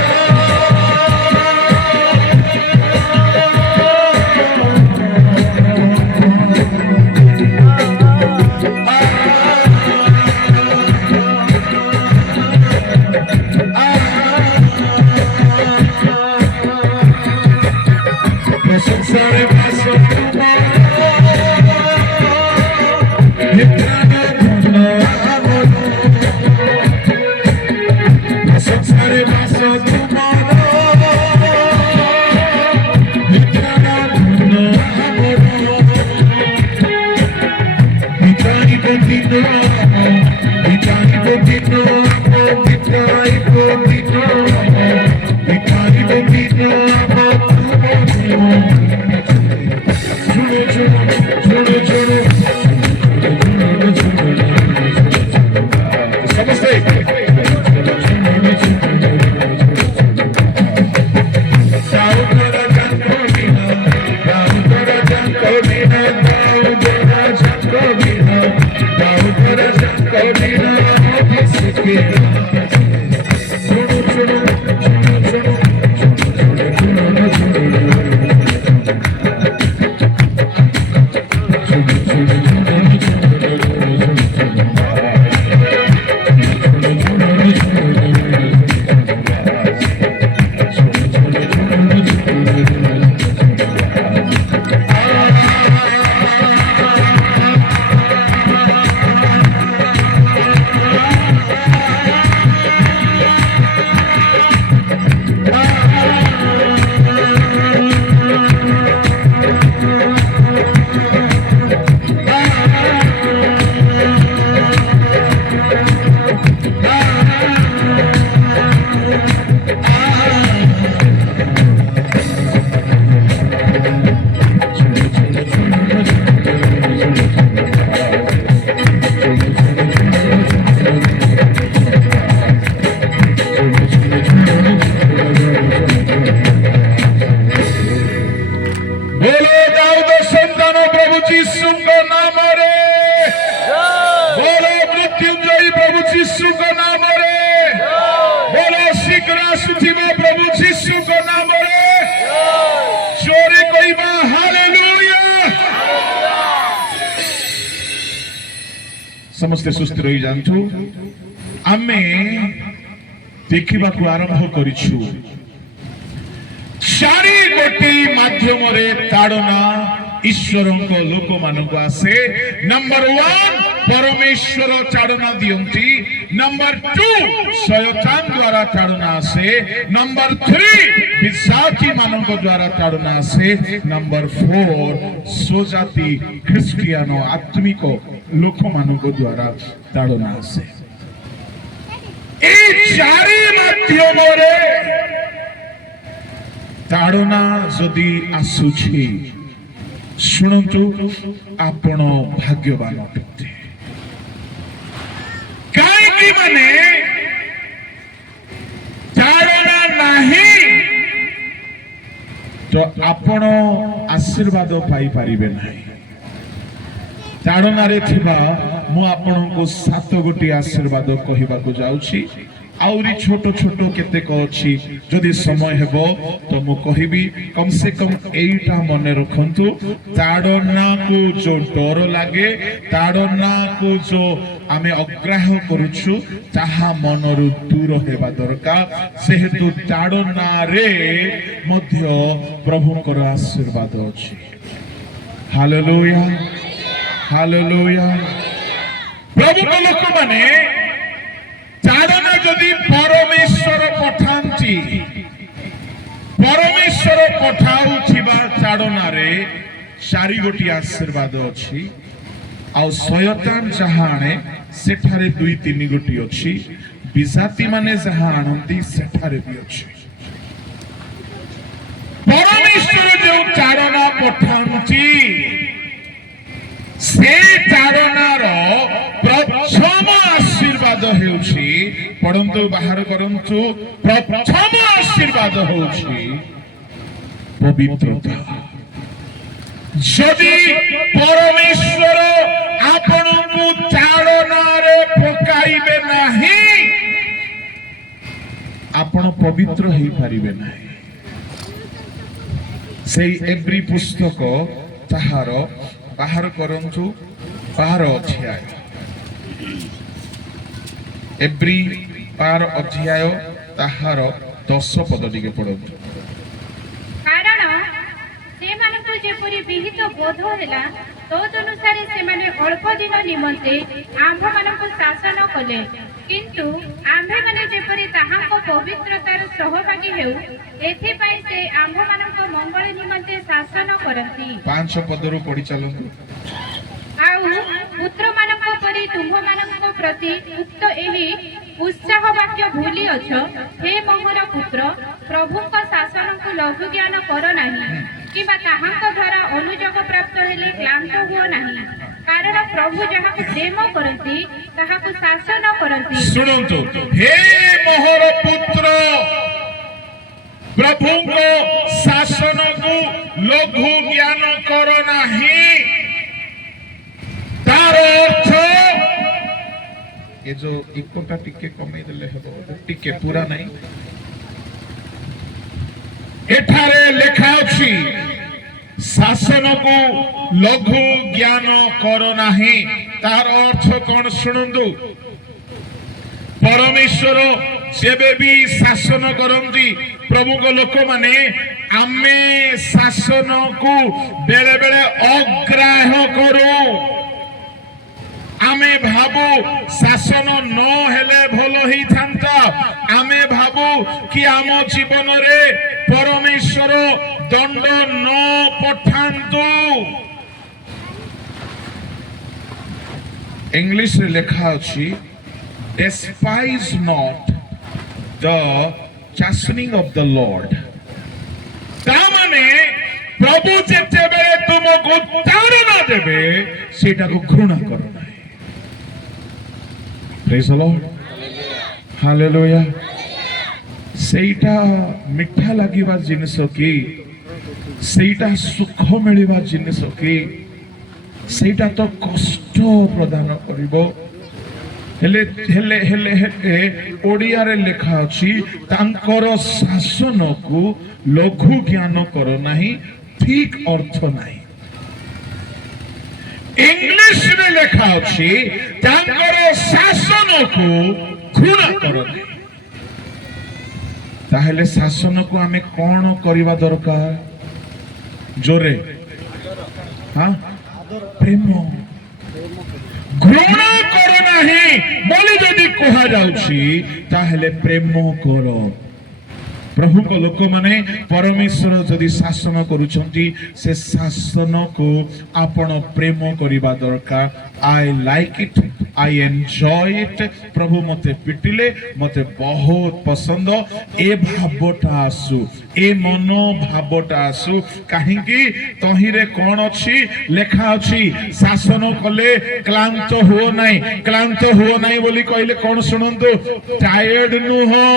समस्ते सुस्थ रही जांचु आमे देखिबा को आरंभ करिछु चारि गोटी माध्यम रे ताड़ना ईश्वरंक लोक मानक आसे नंबर 1 परमेश्वर ताड़ना दियंती नंबर 2 शयतान द्वारा ताड़ना आसे नंबर 3 विसाती मानक द्वारा ताड़ना आसे नंबर 4 सोजाती ख्रिस्टियानो आत्मिक लोक मानक द्वारा ताड़ना आसे ए चारि माध्यम रे ताड़ना जदि आसुछि शुणु आपण भाग्यवान अटते कहीं माने ताड़ना नहीं तो आपण आशीर्वाद पाई पारिबे नहीं ताड़ना रे थिबा मु आपण को 7 गोटी आशीर्वाद कहिबा को जाउछि आउरी छोट छोट केतेक अछि जदि समय हेबो तो मु कहिबी कम से कम एटा मने रखंतु ताड़ना को जो डर लागे ताड़ना को जो आमे अग्राह्य करूछु ताहा मनरु दूर हेबा दरकार सेहेतु ताड़ना रे मध्य प्रभुकर आशीर्वाद अछि हालेलुया हालेलुया प्रभु को लोक माने ताड़ना जदि परमेश्वर पठांती परमेश्वर पठाउथिबा ताड़ना रे 4 गोटी आशीर्वाद अछि आ शयतान जहा आने सेठारे 2-3 गोटी अछि विजाति माने जहा आनंदी सेठारे भी अछि परमेश्वर जो ताड़ना पठांती से ताड़नार प्रथम आशीर्वाद हेउछि पढ़ंतु बाहर करंतु प्रथम आशीर्वाद होउछि पवित्रता जदि परमेश्वर आपनकु ताड़ना रे पकाइबे नाही आपण पवित्र हेई पारिबे नाही सेई एव्री पुस्तक ताहार बाहर करंतु 12 अध्याय एव्री 12 अध्याय ताहार 10 पद टिके पढंतु कारण से मानको जेपरि विहित बोध हैला तोद अनुसार से माने अल्प दिन निमंते आंभ मानको शासन कले किंतु आंभे माने जेपरि ताहाको पवित्रतार सहभागी हेउ एथि पई से आंभ मानको मंगल निमंते शासन करंती 5 पदरु पढि चलंतु आउ पुत्र मानक परि तुम्भ मानक प्रति उक्त एही उत्साह वाक्य भूली अछ हे मोहर पुत्र प्रभु का शासन को लघु ज्ञान कर नाही किबा ताहांक द्वारा अनुजोग प्राप्त हेले क्लांत हो नाही कारण प्रभु जहा को प्रेम करती ताहा को शासन करती सुनंतु हे मोहर पुत्र प्रभु को शासन को लघु ज्ञान कर नाही तार अर्थ ये जो इकोटा टिके कमे देले हबो टिके पूरा नहीं एठारे लेखा अछि शासन को लघु ज्ञान कर नाही तार अर्थ कोन सुनंदु परमेश्वर जेबे भी शासन करंती प्रभु को लोक माने आमे शासन को बेले बेले अग्राह्य करू आमे भाबू शासन न हेले भलो ही थांता आमे भाबू कि आम जीवन रे परमेश्वर दंड न पठांतु इंग्लिश रे लिखा अछि despise not the chastening of the Lord तामाने प्रभु जेते बेले तुमको ताड़ना देबे सेटा को घृणा करो नाही प्रेज द लॉर्ड हालेलुया सेटा मिठा लागिबा जिनिस की सेटा सुख मिलिबा जिनिस की सेटा तो कष्ट प्रदान करिवो हेले हेले हेले हेले ओडिया रे लिखा अछि तांकर शासन को लघु ज्ञान करो नाही ठीक अर्थ नाही इंग्लिश रे लिखा अछि तांकर शासन को घृणा करो नाही ताहेले शासन को आमे कोन करिवा दरकार जोरे हां प्रेम घृणा करो नाही बोली जदि कहा जाउछि ताहेले प्रेम करो प्रभु को लोक माने परमेश्वर जदि शासन करूछंती से शासन को आपण प्रेम करिबा दरकार I like it I enjoy it प्रभु मते पिटिले मते बहुत पसंद ए भावटा आसु ए मनो भावटा आसु काहे कि तहिरे कोन अछि लेखा अछि शासन कले क्लांत हो नाही बोली कहले कोन सुनंतु टायर्ड नु हो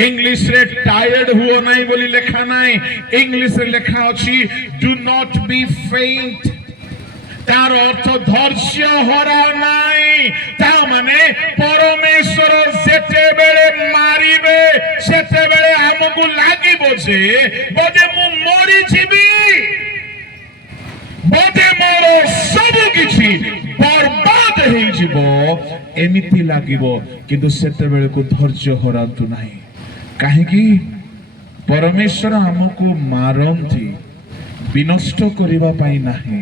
इंग्लिश रे टायर्ड हुओ नहीं बोली लिखा नहीं इंग्लिश रे लिखा अछि डू नॉट बी फेंट तार अर्थ धैर्य हरा नहीं ता माने परमेश्वर सेते बेले मारिबे सेते बेले हमकु लागिबो जे बजे मु मरि जिबी बजे मोर सब किछि बर्बाद हे जिवो एमिति लागिबो किंतु सेते बेले को धैर्य हरांतु नहीं काहेकि परमेश्वर हमको मारंती विनष्ट करिबा पाई नाही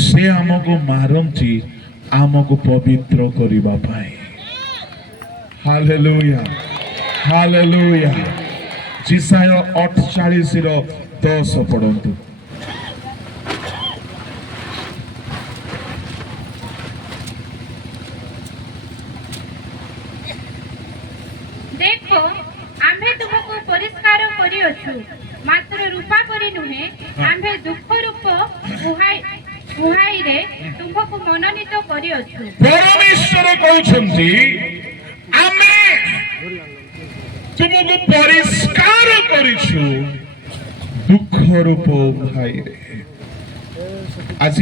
से हमको मारंती हमको पवित्र करिबा पाई हालेलुया हालेलुया जिसाय 48 रो 10 पढंतु देखो आम्भे तुमको परिष्कार करी अछु मात्र रूपा परी नुहे आम्भे दुख रूप उहाई रे तुमको मनोनीत करी अछु परमेश्वर कहउछंती आमे तुमको परिष्कार करिछु दुख रूप उहाई रे आज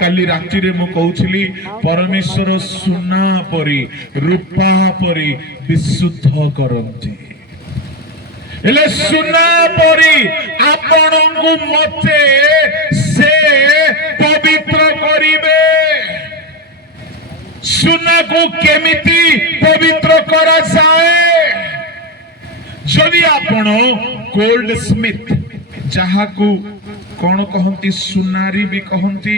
काली राति रे मु कहउछली परमेश्वर सुना परी रूपा परी विशुद्ध करंती एले सुना परी आपनकु मते से पवित्र करिवे सुना को केमिति पवित्र करा जाए जदि आपण गोल्ड स्मिथ जहा को कौन कहती सुनारी भी कहती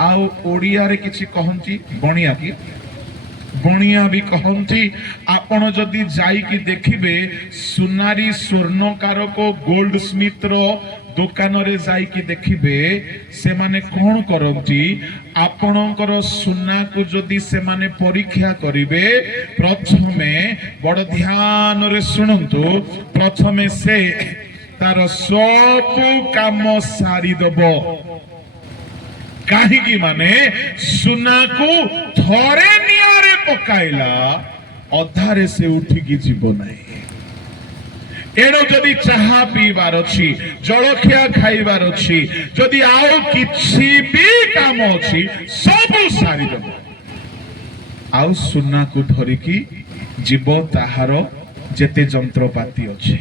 आउ ओडिया रे किछि कहती बणिया की बणिया भी कहती आपण जदि जाई की देखिबे सुनारी स्वर्णकार को गोल्ड स्मिथ रो दुकान रे जाइकी देखिबे से माने कोन करंती आपणकर सुना को जदि से माने परीक्षा करिवे प्रथमे बड़ ध्यान रे सुनंतु प्रथमे से तार सब काम सारी दबो कहीं माने सुना को थरे नियारे पकाइला अधारे से उठिकी जीव नहीं एणु जदि चाहा पीबार अच्छी जलखिया खाइबार अच्छी जदि आउ किछि भी काम अच्छी सब सारी दब आउ सुना को धरिकी जीव ताहार जेते जंत्रपाती अच्छे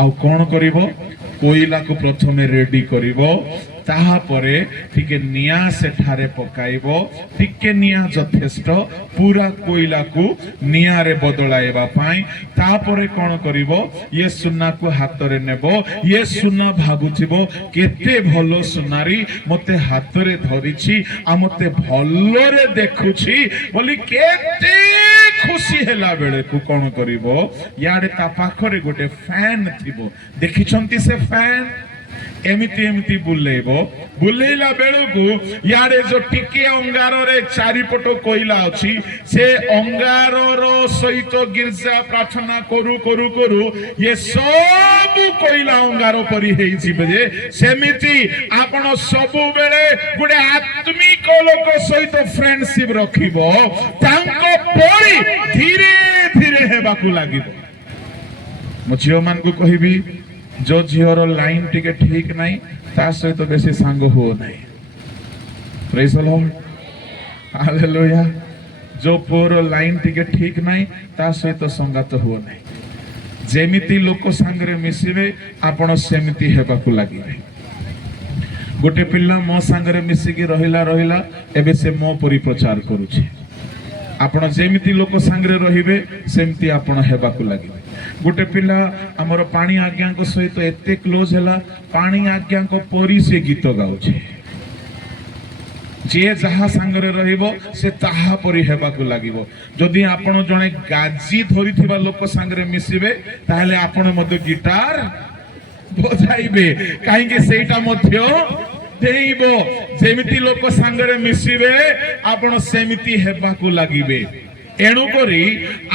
आउ कौन करिवो कोयला को प्रथमे रेडी करिवो ताहा परे टिके निया सेठारे पकाइबो टिके निया यथेष्ट पूरा कोयला को निया रे बदलाइबा पाई तापरे कोन करिवो ये सुना को हाथ रे नेबो ये सुना भागुथिबो केते भलो सुनारी मते हाथ रे धरिछि आ मते भलो रे देखुछि बोली केते खुशी हेला बेले को कोन करिवो याडे ता पाखरे गोटे फैन थिबो देखिछंती से फैन एमिति एमिति बुलेबो बुलेला बेलकु याडे जो टिके अंगार रे चारिपट कोइला अछि से अंगार रो सहित गिरजा प्रार्थना करू करू करू ये सब कोइला अंगार परि हेइ जिबे जे सेमिति आपण सब बेले गुडे आत्मिक लोक सहित फ्रेंडशिप रखिबो तांको परि धीरे धीरे हेबाकू लागिबो मो झियो मान को कहिबी जो झीर लाइन टिके ठीक नहीं ता सहित तो बेसी सांग हो नहीं प्रेज द लॉर्ड हालेलुया जो पुर लाइन टिके ठीक नहीं ता सहित तो संगत हो नहीं जेमिति लोक सांगरे मिसिबे आपण सेमिति हेबाकू लागिबे गोटे पिल्ला मो सांगरे मिसिकी रहिला रहिला एबे से मो परि प्रचार करूछि आपण जेमिति लोक सांगरे रहिबे सेमिति आपण हेबाकू लागिबे गोटे पिला आमर पानी आज्ञा को सहित एते क्लोज हैला पानी आज्ञा को परी से गीत गाउछे जे जहा संगरे रहिबो से ताहा परी हेबाकू लागिबो जदि आपण जणे गाजी धरिथिबा लोक संगरे मिसिबे ताहले आपण मध्य गिटार बजाइबे काहे के सेटा मध्य देइबो जेमिति लोक संगरे मिसिबे आपण सेमिति हेबाकू लागिबे एणु करी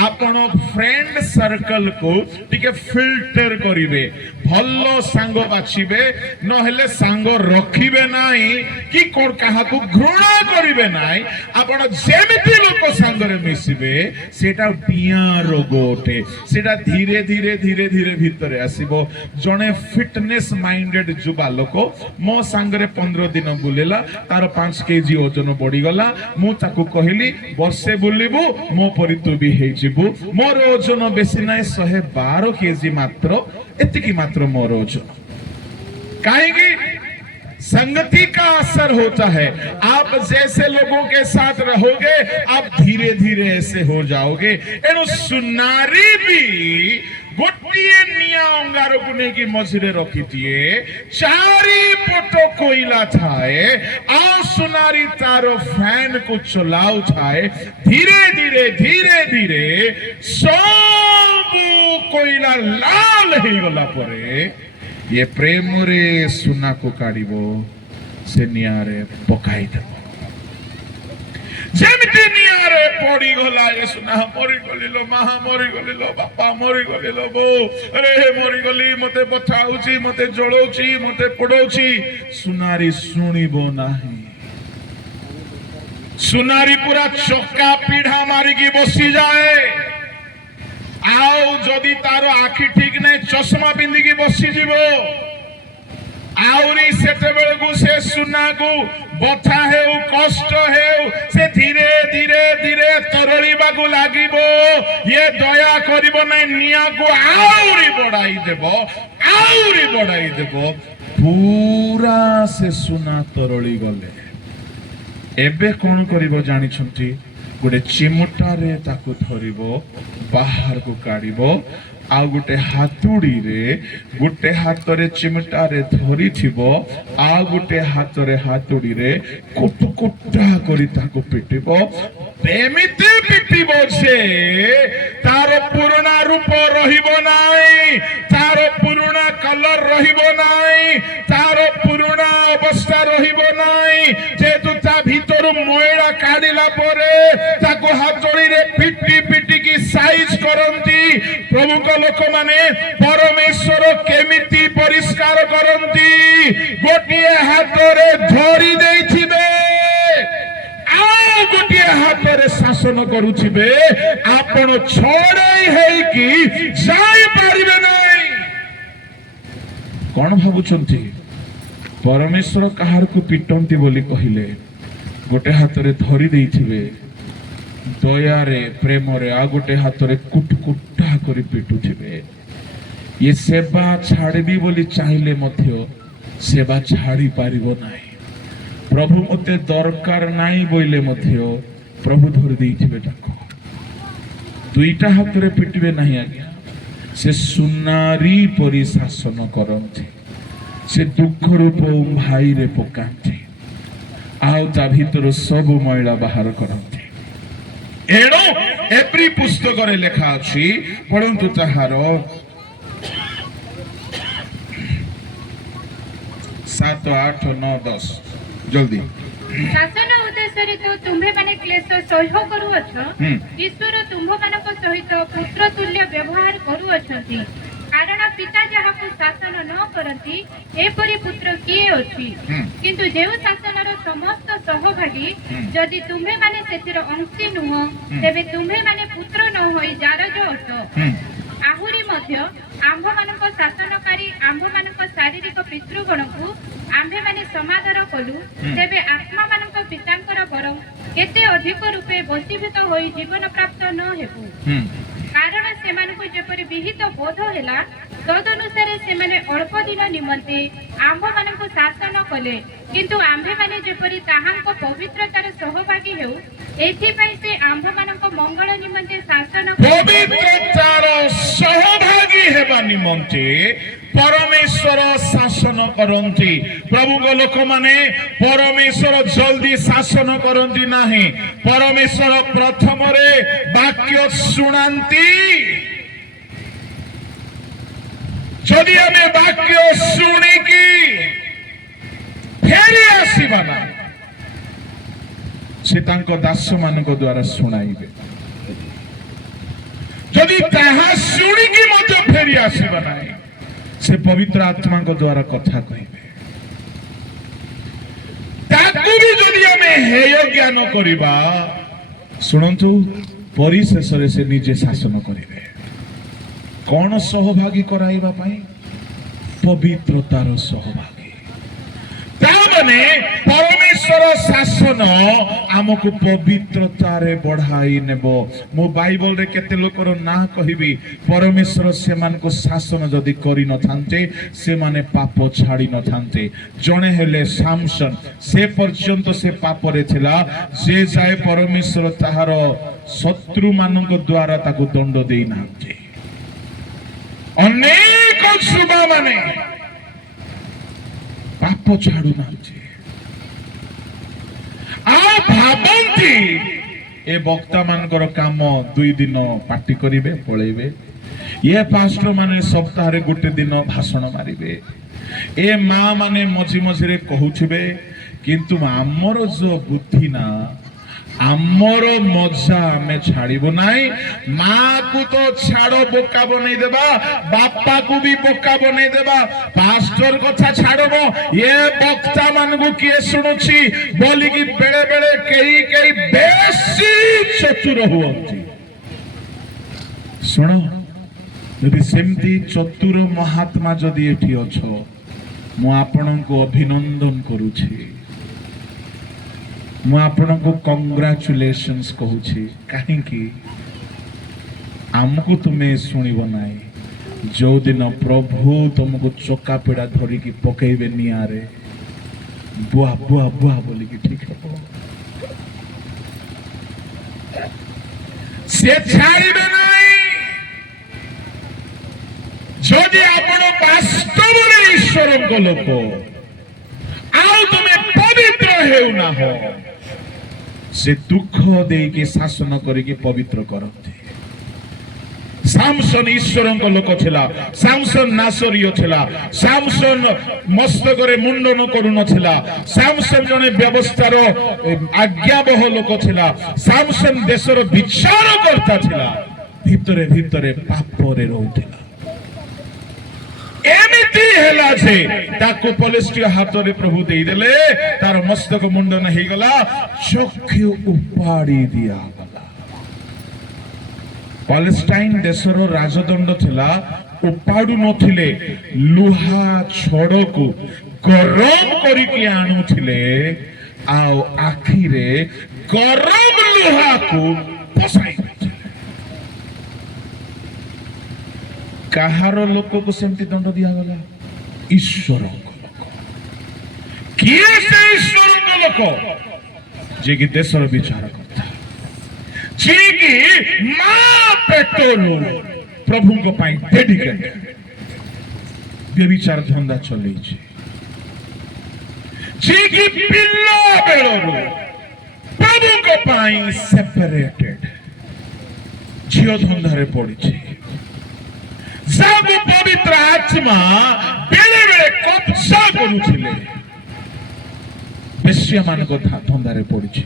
आपण फ्रेंड सर्कल को टिके फिल्टर करिवे भल्लो सांग बाछिबे नहेले सांग रखिबे नाही कि कोन काहा को घृणा करिवे नाही आपण जेमिति लोक संगरे मिसिबे सेटा पिया रोगोटे सेटा धीरे धीरे धीरे धीरे भीतरे आसीबो जणे फिटनेस माइंडेड जुबा लोक मो संगरे 15 दिन बुलेला तार 5 केजी ओजन बढ़ी गला मु ताकू कहिली बसे बुलिबू मो परि तू भी हे जिबू मोर ओजन बेसी नाही 112 केजी मात्र एतिकी मात्र मोर ओजन काहेकि संगति का असर होता है आप जैसे लोगों के साथ रहोगे आप धीरे धीरे ऐसे हो जाओगे एनु सुनारी भी गोटिए निया अंगार को नेकी मझिरे रखी दिए चारी पटो कोइला थाए आ सुनारी तारो फैन को चलाउ थाए धीरे धीरे धीरे धीरे सब कोइला लाल हे गला परे ये प्रेम रे सुना को काढ़िबो से नियारे पकाई देबो जेमिति नियारे पड़ी गला ये सुना मरी गलिलो माहा मरी गलिलो बापा मरी गलिलो बो अरे मरी गली मते बथाउची मते जळौची मते पडौची सुनारी सुनिबो नाही सुनारी पूरा चक्का पीढ़ा मारी की बसी जाए आओ जदि तार आखि ठीक नहीं चश्मा पिंधि की बसी जीवो आउरी सेते बेलकु से सुना को बथा हे कष्ट हे से धीरे धीरे धीरे तरळीबा को लागिबो ये दया करिबो नै निया को आउरी बढ़ाई देबो पूरा से सुना तरळी गले एबे कोन करिबो जानि छंती गोटे चिमुटा रे ताकू धरिबो बाहर को काढिबो आ गोटे हाथुड़ी रे गोटे हाथ रे चिमटा रे धरी थिबो आ गोटे हाथ रे हाथुड़ी रे कुटकुटा करी ताको पिटिबो ଏମିତି ପିଟିବ ଯେ ତାର ପୁରୁଣା ରୂପ ରହିବ ନାହିଁ, ତାର ପୁରୁଣା କଲର ରହିବ ନାହିଁ, ତାର ପୁରୁଣା ଅବସ୍ଥା ରହିବ ନାହିଁ। ଯେହେତୁ ତା ଭିତରୁ ମଇଳା କାଢିଲା ପରେ ତାକୁ ହାତୁଡ଼ିରେ ପିଟି ପିଟିକି ସାଇଜ କରନ୍ତି। ପ୍ରଭୁଙ୍କ ଲୋକମାନେ ପରମେଶ୍ୱର କେମିତି ପରିଷ୍କାର କରନ୍ତି? ଗୋଟିଏ ହାତରେ ଧରି ଦେଇଥିବେ, ଆଉ ଗୋଟିଏ ହାତରେ ଶାସନ କରୁଥିବେ। ଆପଣ ଛଡେଇ ହେଇକି ଯାଇପାରିବେ ନାହିଁ। କଣ ଭାବୁଛନ୍ତି? ପରମେଶ୍ୱର କାହାକୁ ପିଟନ୍ତି ବୋଲି କହିଲେ ଗୋଟେ ହାତରେ ଧରି ଦେଇଥିବେ, ଦୟାରେ ପ୍ରେମରେ ଆଉ ଗୋଟେ ହାତରେ କୁଟକୁଟା କରି ପିଟୁଥିବେ। ଇଏ ସେବା ଛାଡ଼ିବି ବୋଲି ଚାହିଁଲେ ମଧ୍ୟ ସେବା ଛାଡ଼ି ପାରିବ ନାହିଁ। ପ୍ରଭୁ ମତେ ଦରକାର ନାହିଁ ବୋଇଲେ ମଧ୍ୟ ପ୍ରଭୁ ଧରି ଦେଇଥିବେ ତାକୁ। ଦୁଇଟା ହାତରେ ପିଟିବେ ନାହିଁ ଆଜ୍ଞା। ସେ ସୁନାରୀ ପରି ଶାସନ କରନ୍ତି। ସେ ଦୁଃଖ ରୂପ ଭାଇରେ ପକାନ୍ତି, ଆଉ ତା ଭିତରୁ ସବୁ ମଇଳା ବାହାର କରନ୍ତି। ଏଣୁ ଏପ୍ରି ପୁସ୍ତକରେ ଲେଖା ଅଛି, ପଢନ୍ତୁ ତାହାର 7, 8, 9, 10 ଜଲ୍ଦି। ଶାସନ ଉଦ୍ଦେଶ୍ୟରେ ତ ତୁମ୍ଭେମାନେ କ୍ଲେଶ ସହ୍ୟ କରୁଅଛ, ଈଶ୍ୱର ତୁମ୍ଭମାନଙ୍କ ସହିତ ପୁତ୍ର ତୁଲ୍ୟ ବ୍ୟବହାର କରୁଅଛନ୍ତି। କାରଣ ପିତା ଯାହାକୁ ଶାସନ ନ କରନ୍ତି ଏପରି ପୁତ୍ର କିଏ ଅଛି? କିନ୍ତୁ ଯେଉଁ ଶାସନର ସମସ୍ତ ସହଭାଗୀ, ଯଦି ତୁମ୍ଭେମାନେ ସେଥିର ଅଂଶୀ ନୁହଁ, ତେବେ ତୁମ୍ଭେମାନେ ପୁତ୍ର ନ ହୋଇ ଜାରଜ ଅଟ। ଆହୁରି ମଧ୍ୟ ଆମ୍ଭମାନଙ୍କ ଶାସନକାରୀ ଆମ୍ଭମାନଙ୍କ ଶାରୀରିକ ପିତୃଗଣକୁ ଆମ୍ଭେମାନେ ସମାଦର କଲୁ, ତେବେ ଆତ୍ମାମାନଙ୍କ ପିତାଙ୍କର ବରଂ କେତେ ଅଧିକ ରୂପେ ବଶୀଭୂତ ହୋଇ ଜୀବନ ପ୍ରାପ୍ତ ନ ହେବୁ। କାରଣ ସେମାନଙ୍କୁ ଯେପରି ବିହିତ ବୋଧ ହେଲା, ତଦନୁସାରେ ସେମାନେ ଅଳ୍ପ ଦିନ ନିମନ୍ତେ ଆମ୍ଭମାନଙ୍କୁ ଶାସନ କଲେ। କିନ୍ତୁ ଆମ୍ଭେମାନେ ଯେପରି ତାହାଙ୍କ ପବିତ୍ରତାର ସହଭାଗୀ ହେଉ, ଏଥିପାଇଁ ସେ ଆମ୍ଭମାନଙ୍କ ମଙ୍ଗଳ ନିମନ୍ତେ ଶାସନ ପବିତ୍ରତାର ସହଭାଗୀ ହେବା ନିମନ୍ତେ ପରମେଶ୍ୱର ଶାସନ କରନ୍ତି। ପ୍ରଭୁଙ୍କ ଲୋକମାନେ ପରମେଶ୍ୱର ଜଲ୍ଦି ଶାସନ କରନ୍ତି ନାହିଁ। ପରମେଶ୍ୱର ପ୍ରଥମରେ ବାକ୍ୟ ଶୁଣାନ୍ତି। ଯଦି ଆମେ ବାକ୍ୟ ଶୁଣିକି ଫେରି ଆସିବା ନା, ସେ ତାଙ୍କ ଦାସମାନଙ୍କ ଦ୍ୱାରା ଶୁଣାଇବେ। ଯଦି ତାହା ଶୁଣିକି ମଧ୍ୟ ଫେରି ଆସିବା ନାହିଁ, ସେ ପବିତ୍ର ଆତ୍ମାଙ୍କ ଦ୍ୱାରା କଥା କହିବେ। ତାକୁ ବି ଯଦି ଆମେ ହେୟ ଜ୍ଞାନ କରିବା, ଶୁଣନ୍ତୁ, ପରିଶେଷରେ ସେ ନିଜେ ଶାସନ କରିବେ। କଣ ସହଭାଗୀ କରାଇବା ପାଇଁ? ପବିତ୍ରତାର ସହଭାଗୀ। ତାମାନେ ପରମେଶ୍ୱର ଶାସନ ଆମକୁ ପବିତ୍ରତାରେ ବଢାଇ ନେବ। ମୁଁ ବାଇବଲରେ କେତେ ଲୋକର ନାଁ କହିବି, ପରମେଶ୍ୱର ସେମାନଙ୍କୁ ଶାସନ ଯଦି କରିନଥାନ୍ତେ ସେମାନେ ପାପ ଛାଡି ନଥାନ୍ତେ। ଜଣେ ହେଲେ ସାମସନ, ସେ ପର୍ଯ୍ୟନ୍ତ ସେ ପାପରେ ଥିଲା, ଯେ ଯାଏ ପରମେଶ୍ୱର ତାହାର ଶତ୍ରୁ ମାନଙ୍କ ଦ୍ୱାରା ତାକୁ ଦଣ୍ଡ ଦେଇନାହାନ୍ତି। ଅନେକ ଯୁବା ମାନେ ପାପ ଛାଡୁନାହାନ୍ତି, ଆଉ ଭାବନ୍ତି ଏ ବକ୍ତା ମାନଙ୍କର କାମ 2 ଦିନ ପାର୍ଟି କରିବେ ପଳେଇବେ, ଏ ପାଷ୍ଟର ମାନେ ସପ୍ତାହରେ ଗୋଟେ ଦିନ ଭାଷଣ ମାରିବେ, ଏ ମା ମାନେ ମଝି ମଝିରେ କହୁଥିବେ। କିନ୍ତୁ ଆମର ଯୋଉ ବୁଦ୍ଧି ନା, ଆମର ମଜା ଆମେ ଛାଡ଼ିବୁ ନାହିଁ। ମାକୁ ତ ଛାଡ଼, ବୋକା ବନେଇ ଦେବା, ବାପାକୁ ବି ବୋକା ବନେଇ ଦେବା। ପାଷ୍ଟର କଥା ଛାଡ଼ବ, ଏ ବକ୍ତା ମାନଙ୍କୁ କିଏ ଶୁଣୁଛି ବୋଲିକି ବେଳେ ବେଳେ କେହି ବେଶୀ ଚତୁର ହୁଅନ୍ତି। ଶୁଣ, ଯଦି ସେମିତି ଚତୁର ମହାତ୍ମା ଯଦି ଏଠି ଅଛ, ମୁଁ ଆପଣଙ୍କୁ ଅଭିନନ୍ଦନ କରୁଛି, ମୁଁ ଆପଣଙ୍କୁ କଂଗ୍ରାଚୁଲେସନ୍ସ କହୁଛି। କାହିଁକି? ଆମକୁ ତୁମେ ଶୁଣିବ ନାହିଁ। ଯୋଉଦିନ ପ୍ରଭୁ ତୁମକୁ ଚକାପିଡ଼ା ଧରିକି ପକେଇବେ ନିଆଁରେ, ବୁଆ ବୁଆ ବୁଆ ବୋଲିକି ଠିକ ହବ। ସେ ଛାଡ଼ିବେ ନାହିଁ। ଯଦି ଆପଣ ବାସ୍ତବରେ ଈଶ୍ୱରଙ୍କ ଲୋକ, ଆଉ ତୁମେ ପବିତ୍ର ହେଉନାହ, से दुख देकी शासन करिकी पवित्र करते। सामसन ईश्वर लोक थिला, सामसन नासरीय थिला, सामसन मस्तक मुंडन करू नथिला, सामसन जने व्यवस्थार आज्ञाबह लोक थिला, सामसन देशर विचार करता थिला, भितरे भितरे पापरे रहउथिला। एमिति हेला जे ताको पलिस्टी हाथ रे प्रभु देई देले, तार मस्तक मुंडन हेई गला, चक्षु उपाड़ी दिया गला। पालेस्टाइन देशर राजदंड थिला, उपाड़ू नथिले, लुहा छड़ को गरम करिके आनुथिले, आउ आखिरे गरम लुहा को पसाई देथिले। काहार लोक को सेमती दंड दिया गला? ईश्वर लोक। किए से ईश्वर लोक? जे कि देशर विचार करता, जे कि मां पेटोलो प्रभु को पाई डेडिकेटेड व्यभिचार धंदा चले छे, जे कि पिल्ला बेळरो प्रभु को पाई सेपरेटेड झियो धंदा रे पड़ी छे। सब पवित्र आत्मा बेले बेले कब्जा करुथिले, बेश्या मान को धंदा रे पड़ी छे,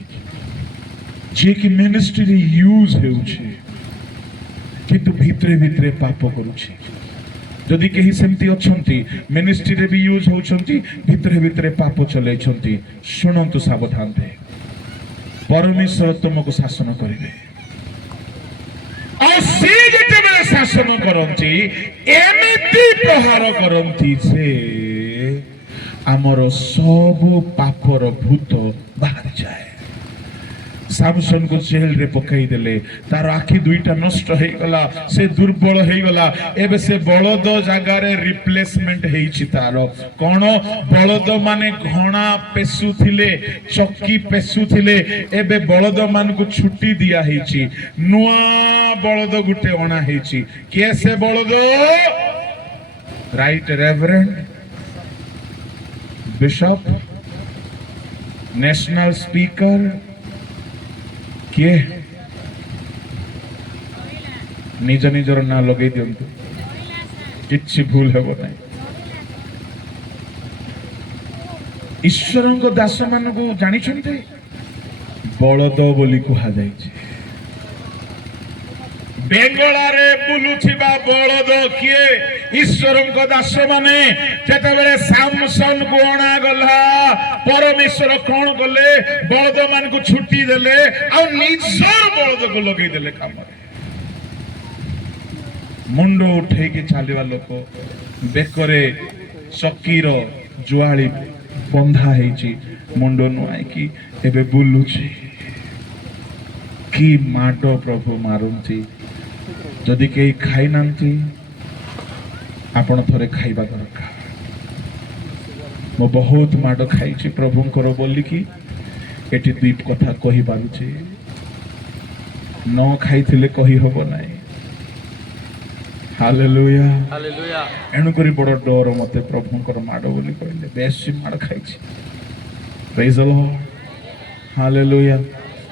जे कि मिनिस्ट्री यूज हेउछे किंतु भितरे भितरे पाप करुछे। जदि केही सेमती अछंती मिनिस्ट्री रे भी यूज होउछंती, भितरे भितरे पाप चलेछंती, सुनंतु सावधान रे, परमेश्वर तुमको शासन करिवे। और से जेतेबेले शासन करंती एमिति प्रहार करंती जे आमर सब पापर भूत बाहर जाए। सामसन को जेल रे पकई देले, तार आखि दुईटा नष्ट हे गला, से दुर्बल हे गला। एबे से बलद जागा रे रिप्लेसमेंट हेछि तार। कोन बलद माने घणा पेसु थिले, चक्की पेसु थिले, एबे बलद मान को छुट्टी दिया हेछि, नुआ बलद गुटे अणा हेछि। के से बलद? Right reverend bishop, national speaker, किए निज निजर ना लगे दिंतु, किछि भूल हेबो नहीं। ईश्वर को दास मान को जानी छंते बलद बोली कहा जाइछे। बेंगला रे बुलुथिबा बलद किए? ईश्वर को दास माने। जेतेबेले सामसन को अणा गला, परमेश्वर कौन कले? बलद मान को छुट्टी देले, आ निजर बलद को लगे देले काम रे। मुंडो उठे के चालिवा लोक, बेकरे चकीर जुआली बंधा हेछि, मुंडो नुआई की एबे बुलुछि। की माडो प्रभु मारंती। जदि केही खाई नांती, आपण थरे खाइबा दरकार। मो बहुत माड खाइछि प्रभुंकर बोलिकी एटी दीप कथा कहि पारुछि, न खाइथिले कहि हबो नाही। Hallelujah hallelujah. एणु करी बड़ डर मते प्रभुंकर माड बोली कहले, बेसी माड खाइछि। Praise the Lord. हालेलुया।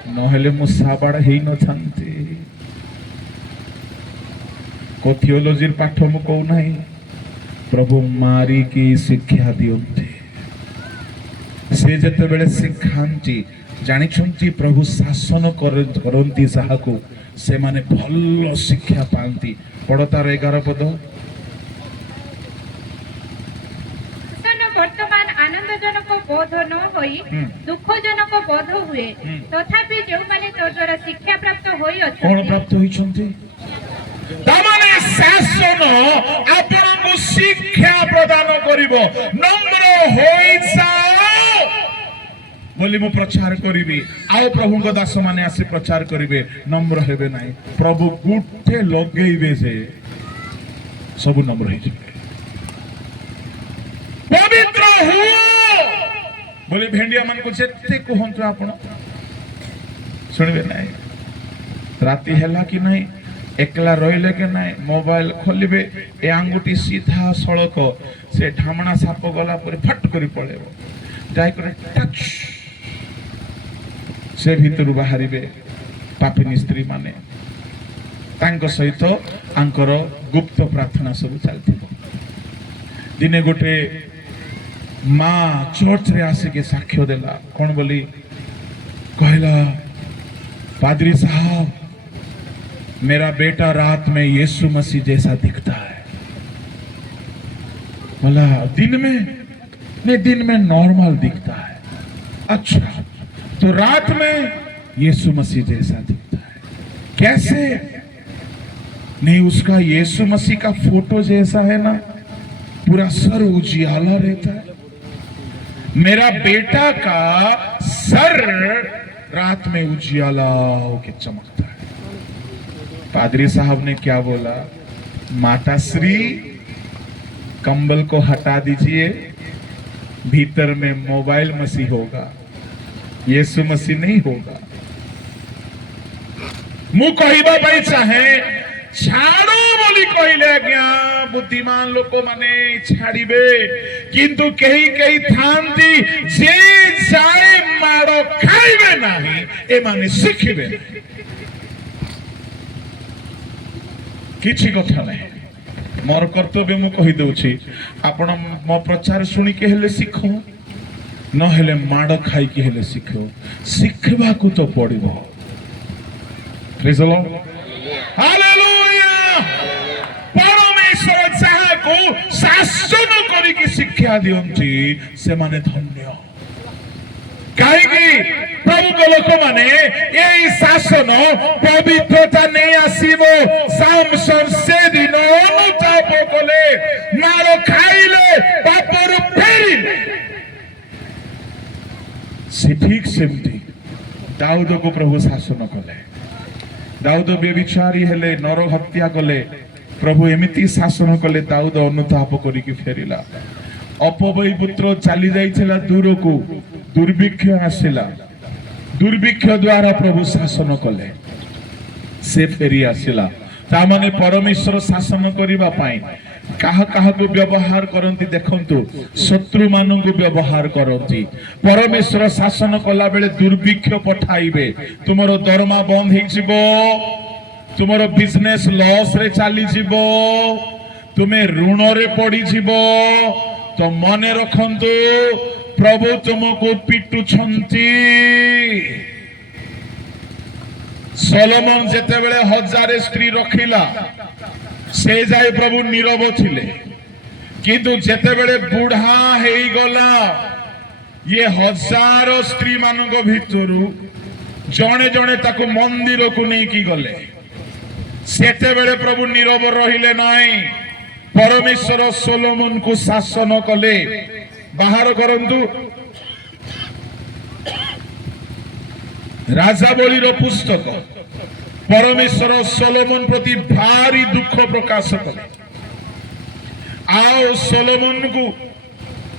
नहेले मु साबाड़ हेई न थांती। को थियोलॉजी पाठ मु कहू नाही, प्रभु मारी की शिक्षा दियंते। से जते बेले शिखांती जानिछंती प्रभु शासन करंती साहाको, से माने भल शिक्षा पांती। पड़तार 11 पद। वर्तमान आनंदजनक बोध न होई दुःखजनक बोध हुए, तथापि जो माने तो द्वारा शिक्षा प्राप्त होई अछि। कोन प्राप्त होइछंती? तामाने शासन आपन को शिक्षा प्रदान करिवो। नम्र होई जाओ बोली मु प्रचार करिबी, आओ प्रभु को दास माने आसी प्रचार करिवे, नम्र हेबे नाही। प्रभु गुटे लगेइबे जे सब नम्र हेइ जिवे। पवित्र हुओ बोली भेंडिया मन को जेते कहंतु आपण सुनिबे नाही। राती हैला कि नहीं, एकला रहिले के नहीं, मोबाइल खोलिबे, ए आंगुठी सीधा सड़क, से ढामणा साप गला पर फट करी पळेबो, जाय करे टच से भितर बाहरिबे पापिनी स्त्री माने तांको सहित आंकर गुप्त प्रार्थना सब चलथिबो। दिने गोटे माँ चर्च रे आसिके साक्ष्य देला कौन बोली कहला पादरी साहब मेरा बेटा रात में यीशु मसीह जैसा दिखता है। बोला दिन में नहीं, दिन में नॉर्मल दिखता है। अच्छा तो रात में यीशु मसीह जैसा दिखता है कैसे? नहीं उसका यीशु मसीह का फोटो जैसा है ना, पूरा सर उजियाला रहता है। मेरा बेटा का सर रात में उजियाला होके चमकता है। पादरी साहब ने क्या बोला, माता श्री कंबल को हटा दीजिए, भीतर में मोबाइल मसीह होगा, यीशु मसीह नहीं होगा। मु कहबा पाई चाहे छाड़ो बोली कहले आज्ञा बुद्धिमान लोक माने छाड़िबे, किंतु कहीं कहीं थांती जे जाए मारो खाइबे नाही ए माने शिखिबे किछि कथा नहीं। मोर कर्तव्य मु कहि दउछि, आपण मो प्रचार सुनी के हेले शिखो न हेले माड़ खाई के हेले शिखो, शिखबा को तो पड़िबो। Praise the Lord, hallelujah. परमेश्वर जहा को शासन करी की शिक्षा दियंती से माने धन्य। कहीं प्रभु को लोक माने यही शासन पवित्रता नहीं आसीबो। सामसन से दिन अनुताप कले मार खाइले पापर फेरिले से ठीक सेमती दाऊद को प्रभु शासन कले। दाऊद व्यभिचारी हेले, नर हत्या कले, प्रभु एमिति शासन कले दाऊद अनुताप करिकी फेरिला। अपवयी पुत्र चली जाइछला दूर को, दुर्भिक्ष आसिला, दुर्भिक्ष द्वारा प्रभु शासन कले से फेरी आसिला। ता माने परमेश्वर शासन करिबा पाई काहा काहा को व्यवहार करंती देखंतु, शत्रु मानन को व्यवहार करंती। परमेश्वर शासन कला बेले दुर्भिक्ष पठाइबे, तुमरो दरमा बंद हेइ जिवो, तुमरो बिजनेस लॉस रे चली जिवो, तुमे ऋण रे पड़ी जिवो। तो मने रखंतु प्रभु तुमको पिटुछंती। सोलोमन जेतेबेले 1000 स्त्री रखिला से जाय प्रभु नीरव थिले, किंतु जेतेबेले बुढ़ा हेई गला ये 1000 स्त्री मानक भितरु जणे जणे ताको मंदिर को नहीं की गले, सेतेबेले प्रभु नीरव रहिले नाही। परमेश्वर सोलोमन को शासन कले। बाहर करंतु राजावलीर पुस्तक परमेश्वर सोलोमन प्रति भारी दुख प्रकाश कले। आओ सोलोमन को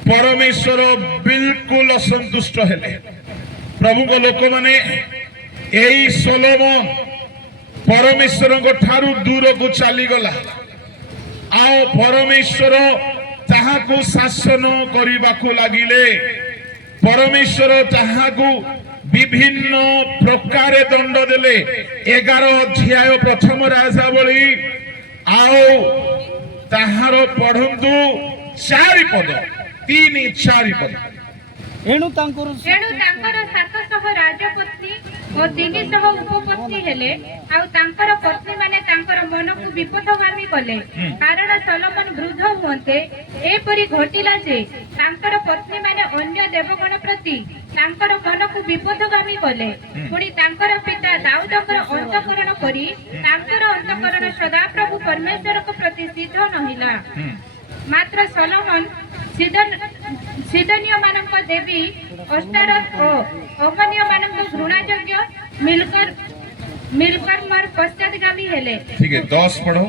परमेश्वर बिल्कुल असंतुष्ट हेले। प्रभु को लोक माने एई सोलोमन परमेश्वर को ठारू दूर को चली गला। आओ परमेश्वर ताहाकु शासन करिबाकु लागिले। परमेश्वर ताहाकु विभिन्न प्रकार दंड देले। 11 अध्याय प्रथम राजावली आओ ताहार पढ़ंतु 4 पद 3-4 पद। एणु तांकर 700 राजपत्नी और 300 उपपत्नी हेले। आउ तांकर पत्नी माने तांकर मन को विपथगामी कले, कारण सोलोमन वृद्ध हुंते एपरि घटिला जे तांकर पत्नी माने अन्य देवगण प्रति तांकर मन को विपथगामी कले। पुणी तांकर पिता दाऊदकर अंतःकरण करी तांकर अंतःकरण सदा प्रभु परमेश्वर को प्रति सिद्ध नहिला। मात्र सोलोमन सिदोनिय मानक देवी अष्टारथ और अमन्य मानक घृणायोग्य मिलकर्मर पश्चातगामी हेले। ठीक है 10 पढ़ो।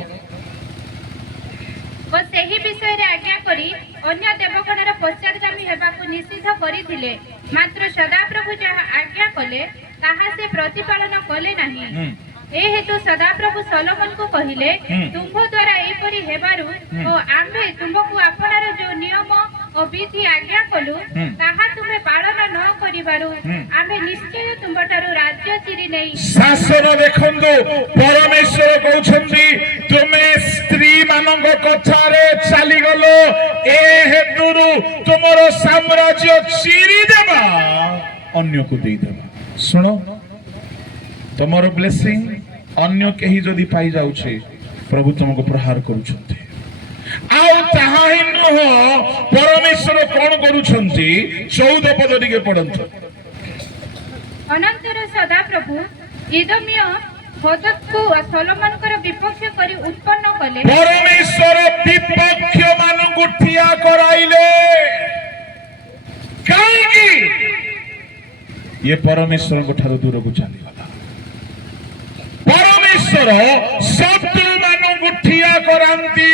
और सही विषय रे आज्ञा करी अन्य देवगणर पश्चातगामी हेबाकु निषिद्ध करिथिले। मात्र सदाप्रभु जहा आज्ञा कले ताहा से प्रतिपालन कले नाही। ए हेतु सदाप्रभु सोलोमन को कहिले, तुम द्वारा एपरि हेबारु ओ आम्भे तुमको आपणार जो नियम ଓ ବିଧି ଆଜ୍ଞା କଲୁ ତାହା ତୁମେ ପାଳନ ନ କରିବାରୁ ଆମେ ନିଶ୍ଚୟ ତୁମଠାରୁ ରାଜ୍ୟ ଚିରି ନେଇ ଶାସନ ଦେଖନ୍ତୁ ପରମେଶ୍ୱର କହୁଛନ୍ତି ତୁମେ ସ୍ତ୍ରୀ ମାନଙ୍କ କଥାରେ ଚାଲିଗଲ ଏ ହେତୁରୁ ତୁମର ସାମ୍ରାଜ୍ୟ ଚିରି ଦେବା ଅନ୍ୟକୁ ଦେଇଦେବା। ଶୁଣ ତୁମର ବ୍ଲେସିଂ ଅନ୍ୟ କେହି ଯଦି ପାଇ ଯାଉଛି ପ୍ରଭୁ ତୁମକୁ ପ୍ରହାର କରୁଛନ୍ତି। ଆଉ ତାହା ହିଁ ନୁହଁ ପରମେଶ୍ୱର କଣ କରୁଛନ୍ତି 14 ପଦ ଟିକେ ପଢନ୍ତୁ। ଅନନ୍ତର ସଦାପ୍ରଭୁ ଇଦୋମୀୟ ହଦଦକୁ ସଲୋମନଙ୍କର ବିପକ୍ଷ କରି ଉତ୍ପନ୍ନ କଲେ। ପରମେଶ୍ୱର ବିପକ୍ଷ ମାନଙ୍କୁ ଠିଆ କରାଇଲେ କାହିଁକି? ଇଏ ପରମେଶ୍ୱରଙ୍କ ଠାରୁ ଦୂରକୁ ଚାଲିଗଲା। ପରମେଶ୍ୱର ଶତ୍ରୁ ମାନଙ୍କୁ ଠିଆ କରାନ୍ତି,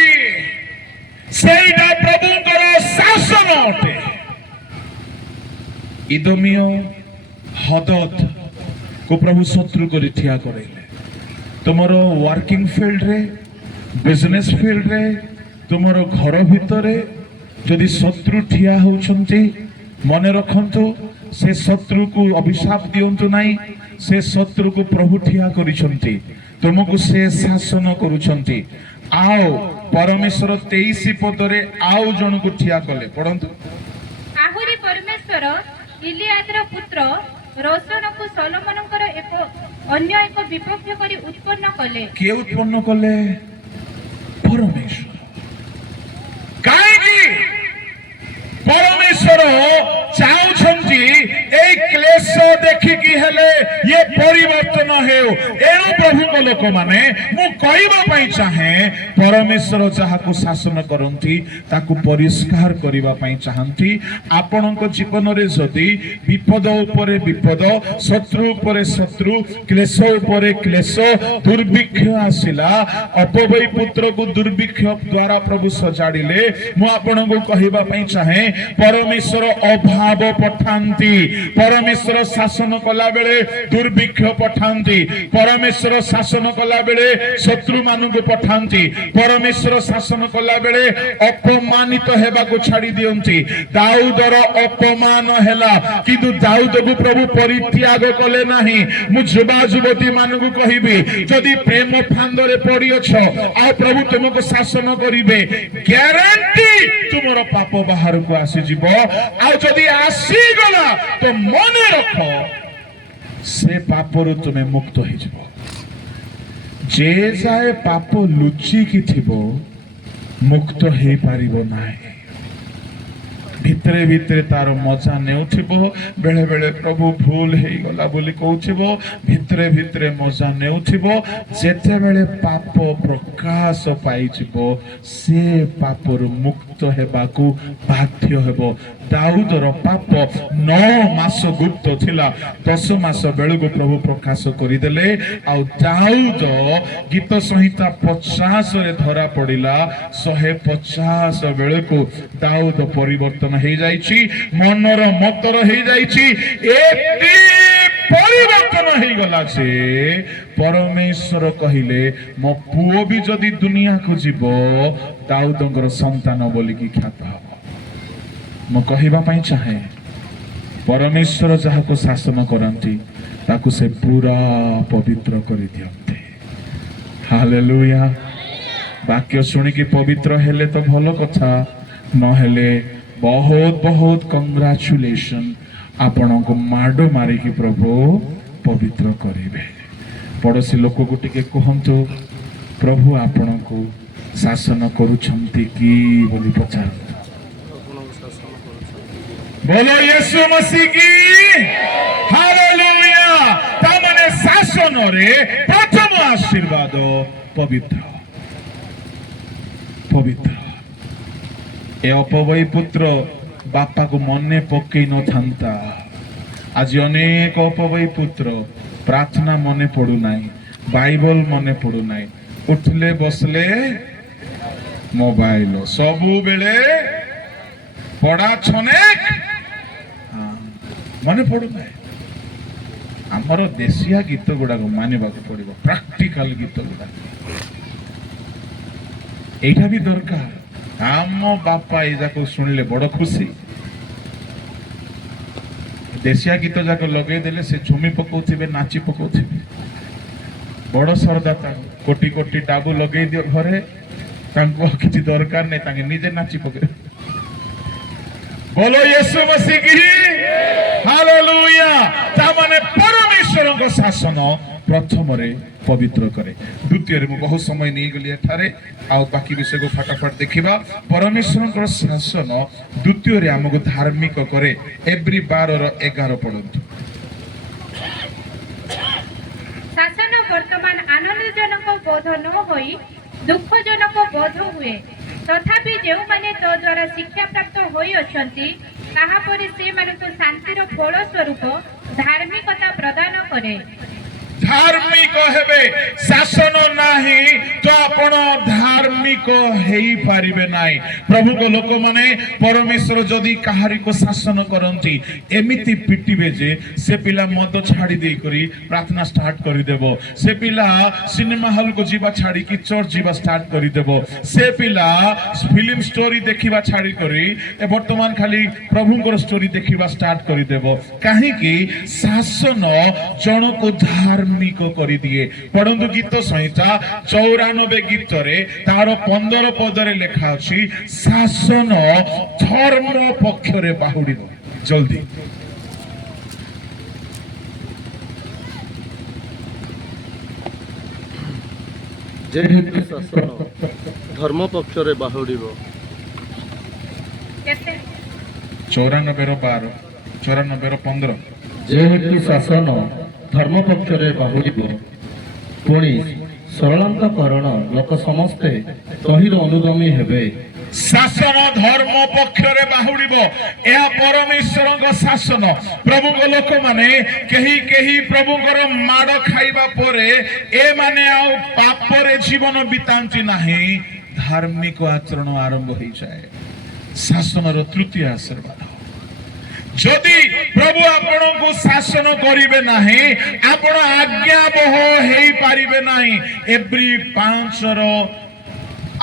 ସେଇଟା ପ୍ରଭୁଙ୍କର ଶାସନ ଅଟେ। ଇଦୋମୀୟ ହଦଦ କୁ ପ୍ରଭୁ ଶତ୍ରୁ କରି ଠିଆ କରାଇଲେ। ତୁମର ୱାର୍କିଂ ଫିଲ୍ଡରେ, ବିଜନେସ୍ ଫିଲ୍ଡରେ, ତୁମର ଘର ଭିତରେ ଯଦି ଶତ୍ରୁ ଠିଆ ହେଉଛନ୍ତି ମନେ ରଖନ୍ତୁ ସେ ଶତ୍ରୁକୁ ଅଭିଶାପ ଦିଅନ୍ତୁ ନାହିଁ। ସେ ଶତ୍ରୁକୁ ପ୍ରଭୁ ଠିଆ କରିଛନ୍ତି, ତୁମକୁ ସେ ଶାସନ କରୁଛନ୍ତି। ଆଉ ପରମେଶ୍ୱର 23 ପଦରେ ଆଉ ଜଣକୁ ଠିଆ କଲେ, ପଢନ୍ତୁ। ଆହୁରି ପରମେଶ୍ୱର ଇଲିଆଦର ପୁତ୍ର ରୋଶନକୁ ସଲୋମନଙ୍କର ଅନ୍ୟ ଏକ ବିପକ୍ଷ କରି ଉତ୍ପନ୍ନ କଲେ। କିଏ ଉତ୍ପନ୍ନ କଲେ? ପରମେଶ୍ୱର। କାହିଁକି? ପରମେଶ୍ୱର ଚାହୁଁଛନ୍ତି ଏଇ କ୍ଲେଶ ଦେଖିକି ହେଲେ ଇଏ ପରିବର୍ତ୍ତନ ହେଉ। ଏଣୁ ପ୍ରଭୁଙ୍କ ଲୋକମାନେ ମୁଁ କହିବା ପାଇଁ ଚାହେଁ ପରମେଶ୍ୱର ଯାହାକୁ ଶାସନ କରନ୍ତି ତାକୁ ପରିଷ୍କାର କରିବା ପାଇଁ ଚାହାନ୍ତି। ଆପଣଙ୍କ ଜୀବନରେ ଯଦି ବିପଦ ଉପରେ ବିପଦ, ଶତ୍ରୁ ଉପରେ ଶତ୍ରୁ, କ୍ଲେଶ ଉପରେ କ୍ଲେଶ, ଦୁର୍ଭିକ୍ଷ ଆସିଲା, ଅପବୈ ପୁତ୍ରକୁ ଦୁର୍ଭିକ୍ଷ ଦ୍ୱାରା ପ୍ରଭୁ ସଜାଡ଼ିଲେ, ମୁଁ ଆପଣଙ୍କୁ କହିବା ପାଇଁ ଚାହେଁ ପରମେଶ୍ୱର ଅଭାବ ପଠାନ୍ତି। ପରମେଶ୍ୱର ଶାସନ କଲା ବେଳେ ଦୁର୍ଭିକ୍ଷ ପଠାନ୍ତି। ପରମେଶ୍ୱର ଶାସନ କଲା ବେଳେ ଶତ୍ରୁ ମାନଙ୍କୁ ପଠାନ୍ତି। ପରମେଶ୍ୱର ଶାସନ କଲା ବେଳେ ଅପମାନିତ ହେବାକୁ ଛାଡି ଦିଅନ୍ତି। ଦାଉଦର ଅପମାନ ହେଲା କିନ୍ତୁ ଦାଉଦକୁ ପ୍ରଭୁ ପରିତ୍ୟାଗ କଲେ ନାହିଁ। ମୁଁ ଯୁବା ଯୁବତୀ ମାନଙ୍କୁ କହିବି ଯଦି ପ୍ରେମ ଫାନ୍ଦରେ ପଡିଅଛ ଆଉ ପ୍ରଭୁ ତୁମକୁ ଶାସନ କରିବେ, ଗ୍ୟାରେଣ୍ଟି ତୁମର ପାପ ବାହାରକୁ ଆସିଯିବ। ଆଉ ଯଦି ଆସିଗଲା ତ ମନେ ରଖ ସେ ପାପରୁ ତୁମେ ମୁକ୍ତ ହେଇଯିବ। ଯେ ଯାଏ ପାପ ଲୁଚିକି ଥିବ ମୁକ୍ତ ହେଇପାରିବ ନାହିଁ। ଭିତରେ ଭିତରେ ତାର ମଜା ନେଉଥିବ, ବେଳେ ବେଳେ ପ୍ରଭୁ ଭୁଲ ହେଇଗଲା ବୋଲି କହୁଥିବ, ଭିତରେ ଭିତରେ ମଜା ନେଉଥିବ। ଯେତେବେଳେ ପାପ ପ୍ରକାଶ ପାଇଯିବ ସେ ପାପରୁ ମୁକ୍ତ ହେବାକୁ ବାଧ୍ୟ ହେବ। ଦାଉଦର ପାପ 9 ମାସ ଗୁପ୍ତ ଥିଲା, 10 ମାସ ବେଳକୁ ପ୍ରଭୁ ପ୍ରକାଶ କରିଦେଲେ। ଆଉ ଦାଉଦ ଗୀତ ସଂହିତା 50ରେ ଧରା ପଡିଲା, 150 ବେଳକୁ ଦାଉଦ ପରିବର୍ତ୍ତନ ହେଇଯାଇଛି, ମନର ମତର ହେଇଯାଇଛି। ଏତେ ପରିବର୍ତ୍ତନ ହେଇଗଲା ଯେ ପରମେଶ୍ୱର କହିଲେ ମୋ ପୁଅ ବି ଯଦି ଦୁନିଆକୁ ଯିବ ଦାଉଦଙ୍କର ସନ୍ତାନ ବୋଲିକି ଖ୍ୟାତ ହବ। ମୁଁ କହିବା ପାଇଁ ଚାହେଁ ପରମେଶ୍ୱର ଯାହାକୁ ଶାସନ କରନ୍ତି ତାକୁ ସେ ପୁରା ପବିତ୍ର କରିଦିଅନ୍ତି। ହାଲେଲୁୟା। ବାକ୍ୟ ଶୁଣିକି ପବିତ୍ର ହେଲେ ତ ଭଲ କଥା, ନହେଲେ ବହୁତ ବହୁତ କଂଗ୍ରାଚୁଲେସନ, ଆପଣଙ୍କୁ ମାଡ ମାରିକି ପ୍ରଭୁ ପବିତ୍ର କରିବେ। ପଡ଼ୋଶୀ ଲୋକକୁ ଟିକେ କୁହନ୍ତୁ ପ୍ରଭୁ ଆପଣଙ୍କୁ ଶାସନ କରୁଛନ୍ତି କି ବୋଲି ପଚାରନ୍ତୁ। बोलो यीशु मसीह की हालेलुया। तामने शासन रे प्रथम आशीर्वाद पवित्र पवित्र। ए अपवय पुत्र बापा को मने पकई न थांता। आज अनेक अपवय पुत्र प्रार्थना मने पड़ू नाई, बाइबल मने पड़ू नाई, उठले बसले मोबाइल सबु बेले पढ़ा छनेक मने पड़ू ना। आमर देशिया गीत गुड़ाक मानवा पड़ो, प्राक्टिकल गीत गुड़ा एटा भी दरकार। आम बापा ये जाको सुनले बड़ खुशी देशिया गीत जाक लगे देले से झुमी पकाउथिबे नाची पकाउथिबे बड़ सरदाता कोटी कोटी डाबू लगे दियो घरे तांको किछि दरकार नै तांगे निजे नाची पके बोलो यीशु मसीह की हालेलुया ता माने परमेश्वर को शासन प्रथम रे पवित्र करे द्वितीय रे बहुत समय नहीं गली एठारे आ बाकी विषय को फटाफट देखिबा परमेश्वर को शासन द्वितीय रे हमको धार्मिक करे एवरी 12 और 11 पढ़ंतु शासन वर्तमान आनंदजनक बोध न होई दुःखजनक बोध हुए तथापि जो माने तो द्वारा शिक्षा प्राप्त होई अछंती ताहा परि से मानक शांतिर फल स्वरूप धार्मिकता प्रदान करे धार्मिक हेबे शासन नाही तो आपण धार्मिक हेई पारिबे नाही प्रभु को लोक माने परमेश्वर जदी कहारी को शासन करंती एमिति पिटिबे जे से पिला मद छाड़ी देई करी प्रार्थना स्टार्ट करि देबो से पिला सिनेमा हॉल को जीवा छाड़ी की चर्च जीवा स्टार्ट करि देबो से पिला फिल्म स्टोरी देखिबा छाड़ी करी ए वर्तमान खाली प्रभु को स्टोरी देखिबा स्टार्ट करि देबो काहे कि शासन जन को धार्मिक कर दिए पढ़ंतु गीत संहिता 94 गीत रे तार 15 पद रे लेखा अछि शासन धर्म पक्ष रे बाहुडीबो जल्दी जेहेतु शासन धर्म पक्ष रे बाहुडीबो केते 94 रो 12 94 रो 15 जेहेतु शासन धर्म पक्ष रे बाहुडीबो पुणी सरलांतकरण लोक समस्ते तहिर अनुगामी हेबे शासन धर्म पक्ष रे बाहुडीबो एहा परमेश्वर को शासन प्रभु को लोक माने केही केही प्रभु कर माड खाइबा परे ए माने आ पाप रे जीवन बितांती नाही धार्मिक आचरण आरंभ होई जाए शासन रो तृतीय आशीर्वाद जदि प्रभु आपण को शासन करिवे नाही आपण आज्ञा बह हेई पारिबे नाही एवरी 5 रो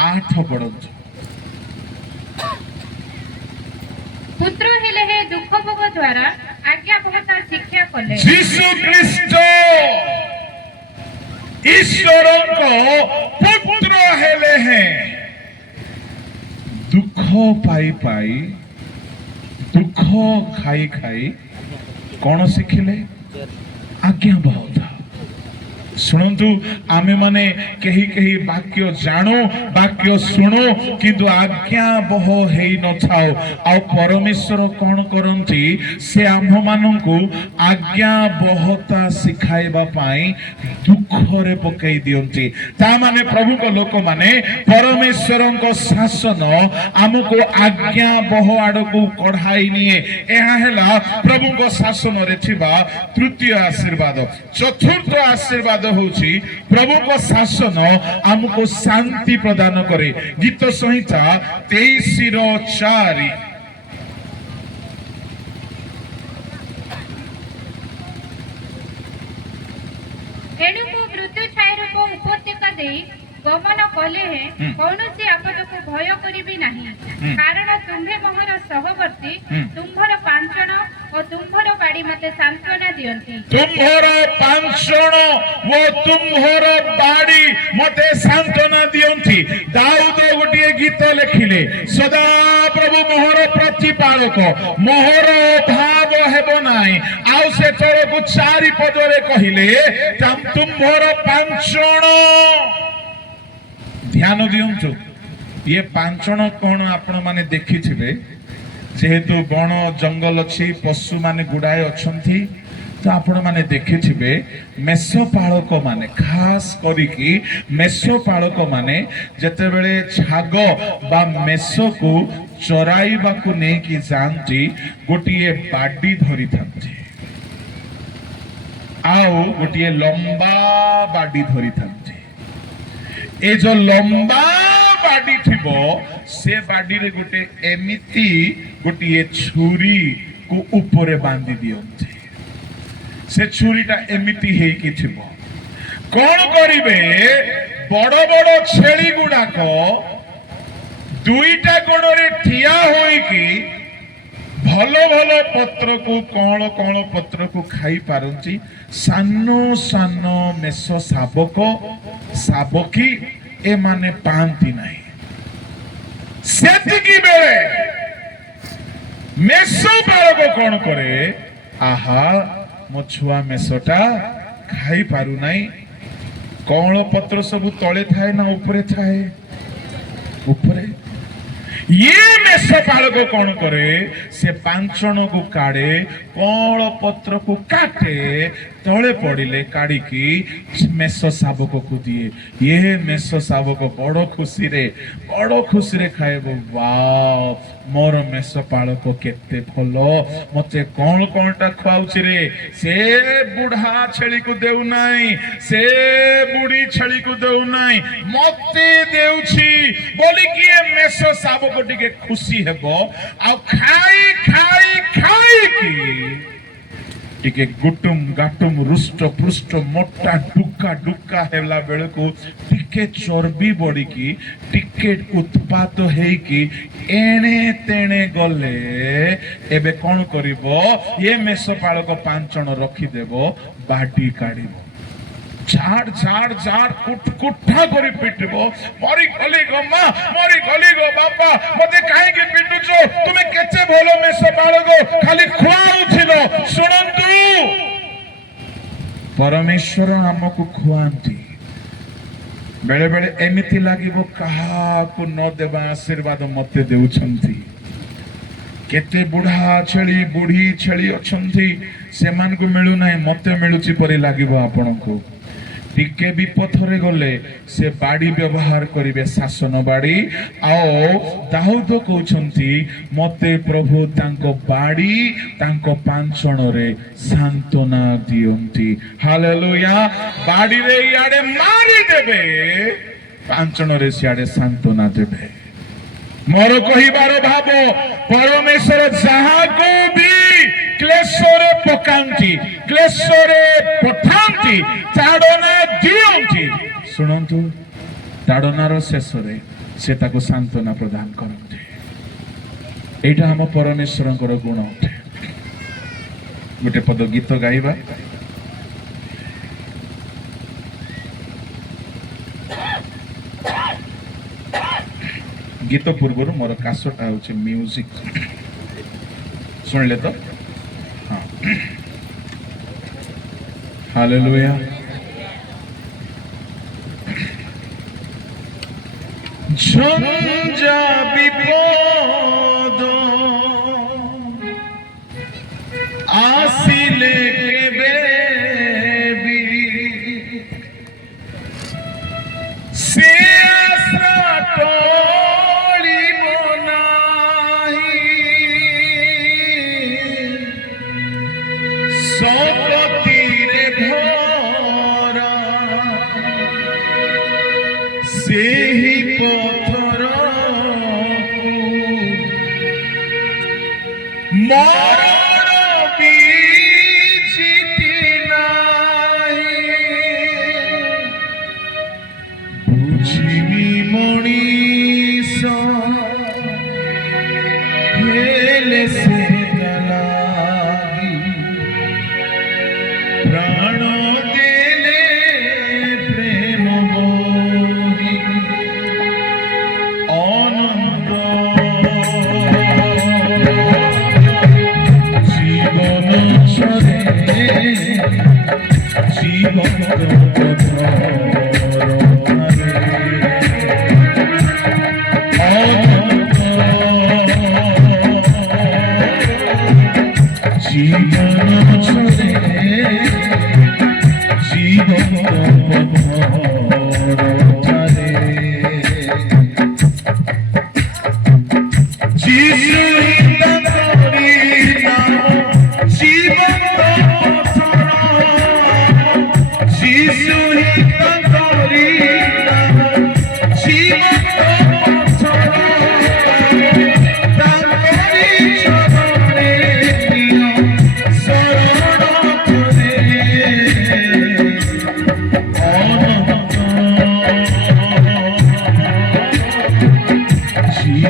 8 पढ़ंतु पुत्र हेले हे दुख भोग द्वारा आज्ञा बहुता शिक्षा कले यीशु ख्रीष्ट ईश्वर को पुत्र हेले हैं दुख पाई पाई दुख खाई खाई कौन शिखिले आज्ञा बहुत शुणु आमे माने कही कही वाक्य जानो वाक्य शुणो किंतु आज्ञा बह हेई न थाओ आ परमेश्वर कौन करंती से आम माननकु आज्ञा बहता सिखाइबा पाई दुख रे पकई दियंती ता माने प्रभु को लोक माने परमेश्वर को शासन हमको आज्ञा बह आडकु कढ़ाई निए एहा हेला प्रभु को शासन रे थिबा तृतीय आशीर्वाद चतुर्थ आशीर्वाद होची प्रभु को शासन हमको शांति प्रदान करे गीत संहिता 23 रो 4 एणुको मृत्यु छायारूप उपत्यका देई गमन कले हे कौनसी आपद को भय करिबी नाही कारण तुम्हे मोहर सहवर्ती तुम्भर पांचण और तुम्भर बाड़ी मते सांत्वना दियंती तुम्भर पांचण वो तुम्भर बाड़ी मते सांत्वना दियंती दाऊद गोटे गीत लिखिले सदा प्रभु मोहर प्रतिपालक मोहर भाव हेबो नाही आउ से तोर को चारि पद रे कहिले तुम्भर पांचण ध्यान दियंतु ये पांचण कौन आपण माने देखि थिबे जेहेतु बण जंगल अछि पशु माने गुडाए अछंती तो आपण माने देखि थिबे मेषपालक माने खास करिकि मेषपालक माने जते बेले छाग बा मेष को चराइबा को नै कि जानती गोटिए बाडी धरि थांती आउ गोटिए लंबा बाडी धरि थांती ए जो लंबा बाडी थिबो से बाडी रे गोटे एमिति गोटे छुरी को ऊपर बांधी दियंती से छुरीटा एमिति हे कि थिबो कौन करिवे बड़ बड़ छेली गुडाक ଦୁଇଟା ଗୋଡ଼ରେ ଠିଆ ହୋଇକି ଭଲ ଭଲ ପତ୍ରକୁ କଅଁଳ କଅଁଳ ପତ୍ରକୁ ଖାଇ ପାରନ୍ତି, ସାନ ସାନ ମେଷ ଶାବକ ଶାବକୀ ଏମାନେ ପାଆନ୍ତି ନାହିଁ। ସେତିକି ବେଳେ ମେଷ ବାଳକ କଣ କରେ, ଆହା ମୋ ଛୁଆ ମେଷଟା ଖାଇ ପାରୁନାହିଁ। କଅଁଳ ପତ୍ର ସବୁ ତଳେ ଥାଏ ନା ଉପରେ ଥାଏ? ଉପରେ। ଇଏ ମେଷ ପାଳକ କଣ କରେ, ସେ ପାଞ୍ଚଣକୁ କାଢେ, କଅଁଳ ପତ୍ରକୁ କାଟେ, ତଳେ ପଡିଲେ କାଢିକି ମେଷ ଶାବକକୁ ଦିଏ। ଇଏ ମେଷ ଶାବକ ବଡ ଖୁସିରେ ଖାଇବ। ୱାଓ, ମୋର ମେଷ ପାଳକ କେତେ ଭଲ, ମତେ କଣ କଣଟା ଖୁଆଉଛି ରେ। ସେ ବୁଢା ଛେଳିକୁ ଦେଉନାହିଁ, ସେ ବୁଢୀ ଛେଳିକୁ ଦେଉନାହିଁ, ମତେ ଦେଉଛି ବୋଲିକି ଏ ମେଷ ଶାବକ ଟିକେ ଖୁସି ହେବ। ଆଉ ଖାଇ ଖାଇ ଖାଇକି ଟିକେ ଗୁଟୁମ ଗାଟୁମ ରୁଷ୍ଟ ପୃଷ୍ଟ ମୋଟା ଡୁକା ହେଲା ବେଳକୁ ଟିକେ ଚର୍ବି ବଢିକି ଟିକେ ଉତ୍ପାତ ହେଇକି ଏଣେ ତେଣେ ଗଲେ ଏବେ କଣ କରିବ, ଏ ମେଷ ପାଳକ ପାଞ୍ଚଣ ରଖିଦେବ, ବାଡି କାଢିବ, ଝାଡ ଝାଡ ଝାଡ କୁଠା କରି ପିଟିବ। ମରି ଗଲି ଗো ମା, ମରି ଗଲି গো ବାପା, ମତେ କାହିଁକି ପିଟୁଛ? ତୁମେ କେତେ ଭଲ ମେଷ ପାଳକ, ଖାଲି ଖୁଆଉଥିଲ। ଶୁଣନ୍ତୁ, ପରମେଶ୍ୱର ଆମକୁ ଖୁଆନ୍ତି। ବେଳେ ବେଳେ ଏମିତି ଲାଗିବ କାହାକୁ ନ ଦେବା ଆଶୀର୍ବାଦ ମତେ ଦେଉଛନ୍ତି। କେତେ ବୁଢା ଛେଳି ବୁଢୀ ଛେଳି ଅଛନ୍ତି, ସେମାନଙ୍କୁ ମିଳୁନାହିଁ, ମତେ ମିଳୁଛି ପରି ଲାଗିବ ଆପଣଙ୍କୁ। ଟିକେ ବିପଥରେ ଗଲେ ସେ ବାଡି ବ୍ୟବହାର କରିବେ, ଶାସନ ବାଡି। ଆଉ ଦାଉଦ କହୁଛନ୍ତି, ମତେ ପ୍ରଭୁ ତାଙ୍କ ବାଡି ତାଙ୍କ ପାଞ୍ଚଣରେ ସାନ୍ତ୍ୱନା ଦିଅନ୍ତି। ହାଲେଲୁୟା। ବାଡିରେ ଇଆଡେ ମାରିଦେବେ, ପାଞ୍ଚଣରେ ସିଆଡେ ସାନ୍ତ୍ୱନା ଦେବେ। ମୋର କହିବାର ଭାବ, ପରମେଶ୍ୱର ଯାହାକୁ ବି କ୍ଲେଶରେ ପକାନ୍ତି, କ୍ଲେଶରେ ପଠାନ୍ତି, ତାଡ଼ନା ଦିଅନ୍ତି। ଶୁଣନ୍ତୁ, ତାଡ଼ନାର ଶେଷରେ ସେ ତାକୁ ସାନ୍ତ୍ୱନା ପ୍ରଦାନ କରନ୍ତି। ଏଇଟା ଆମ ପରମେଶ୍ୱରଙ୍କର ଗୁଣ ଅଟେ। ଗୋଟେ ପଦ ଗୀତ ଗାଇବା। ଗୀତ ପୂର୍ବରୁ ମୋର କାଶଟା ହଉଛି ମ୍ୟୁଜିକ, ଶୁଣିଲେ ତ? ହଁ, ହାଲେଲୁୟା। ঝঞ্ঝা বিপদ আসিলে কেবে বি সে আশ্রা টলিব নাহি, শপতিরে ধরা ସେହି ପଥରକୁ ମରଣ ବିଚିତି ନାହିଁ। ବୁଝିବି ମଣିଷ ହେଲେ ସେ ଲାଗି ପ୍ରାଣ ଦେଲେ ପ୍ରେମ ମୋହି ଅନନ୍ତ জীবন ছড়ে জীবন জীবন ছড়ে জীবন যিশু হিতকারী নাম জীবন্ত পথর, যিশু হিতকারী নাম জীবন্ত পথর, তাঁকরি চরণে প্রিয় শরণ করে অনন্ত জীবন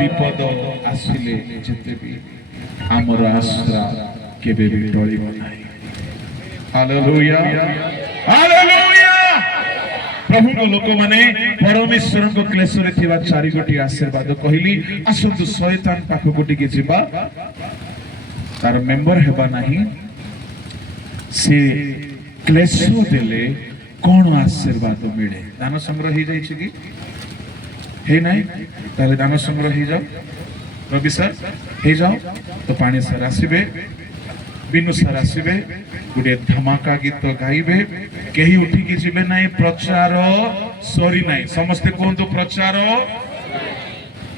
ବିପଦ ଆସିଲେ ଯେତେ ବି ଆମର ଆଶ୍ରା କେବେ ବି ଟଳିବ ନାହିଁ। Hallelujah hallelujah. ପ୍ରଭୁଙ୍କ ଲୋକମାନେ ପରମେଶ୍ୱରଙ୍କ କ୍ଲେଶରେ ଥିବା ଚାରି ଗୋଟି ଆଶୀର୍ବାଦ କହିଲି। ଆସନ୍ତୁ ଶୟତାନ ପାଖକୁ ଟିକେ ଯିବା, ତାର ମେମ୍ବର ହେବା ନାହିଁ। ସେ କ୍ଲେଶ ଦେଲେ କଣ ଆଶୀର୍ବାଦ ମିଳେ? ଦାନ ସଂଗ୍ରହ ହେଇଯାଇଛି କି ହେଇ ନାହିଁ? ତାହେଲେ ଦାନ ସଂଗ୍ରହ ହେଇଯାଉ। ରବି ସାର୍ ହେଇଯାଉ ତ ପାଣି ସାର୍ ଆସିବେ, ବିନୁ ସାର୍ ଆସିବେ, ଗୋଟେ ଧମାକା ଗୀତ ଗାଇବେ। କେହି ଉଠିକି ଯିବେ ନାହିଁ, ପ୍ରଚାର ସରି ନାହିଁ। ସମସ୍ତେ କୁହନ୍ତୁ ପ୍ରଚାର।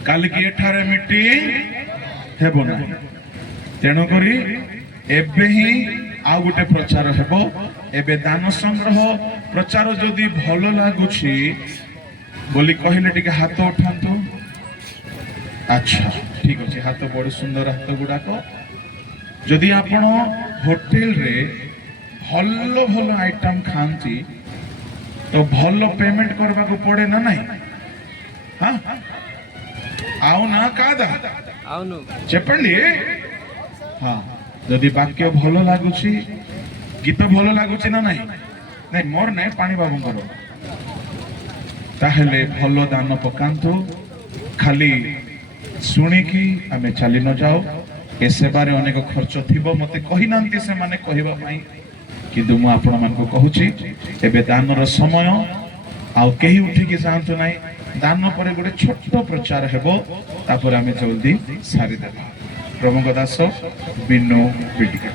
କାଲିକି ଏଠାରେ ମିଟିଂ ହେବ ନାହିଁ, ତେଣୁକରି ଏବେ ହିଁ ଆଉ ଗୋଟେ ପ୍ରଚାର ହେବ। ଏବେ ଦାନ ସଂଗ୍ରହ ପ୍ରଚାର ଯଦି ଭଲ ଲାଗୁଛି ବୋଲି କହିଲେ ଟିକେ ହାତ ଉଠାନ୍ତୁ। ଆଚ୍ଛା ଠିକ ଅଛି, ହାତ ବଡ ସୁନ୍ଦର ହାତ ଗୁଡାକ। ଯଦି ଆପଣ ହୋଟେଲରେ ଭଲ ଭଲ ଆଇଟମ ଖାଆନ୍ତି ତ ଭଲ ପେମେଣ୍ଟ କରିବାକୁ ପଡେ ନା ନାହିଁ? అవునా కాదా అవును చెప్పండి ହଁ ଯଦି ବାକ୍ୟ ଭଲ ଲାଗୁଛି ଗୀତ ଭଲ ଲାଗୁଛି ନା ନାହିଁ ନାଇଁ ମୋର ନାଇଁ ପାଣି ବାବୁଙ୍କର ତାହେଲେ ଭଲ ଦାନ ପକାନ୍ତୁ ଖାଲି ଶୁଣିକି ଆମେ ଚାଲି ନ ଯାଉ ଏ ସେବାରେ ଅନେକ ଖର୍ଚ୍ଚ ଥିବ ମତେ କହିନାହାନ୍ତି ସେମାନେ କହିବା ପାଇଁ କିନ୍ତୁ ମୁଁ ଆପଣମାନଙ୍କୁ କହୁଛି ଏବେ ଦାନର ସମୟ ଆଉ କେହି ଉଠିକି ଯାଆନ୍ତୁ ନାହିଁ ଦାନ ପରେ ଗୋଟେ ଛୋଟ ପ୍ରଚାର ହେବ ତାପରେ ଆମେ ଜଲ୍ଦି ସାରିଦେବା ପ୍ରଭୁଙ୍କ ଦାସ ବିନୁ ପିଟିକା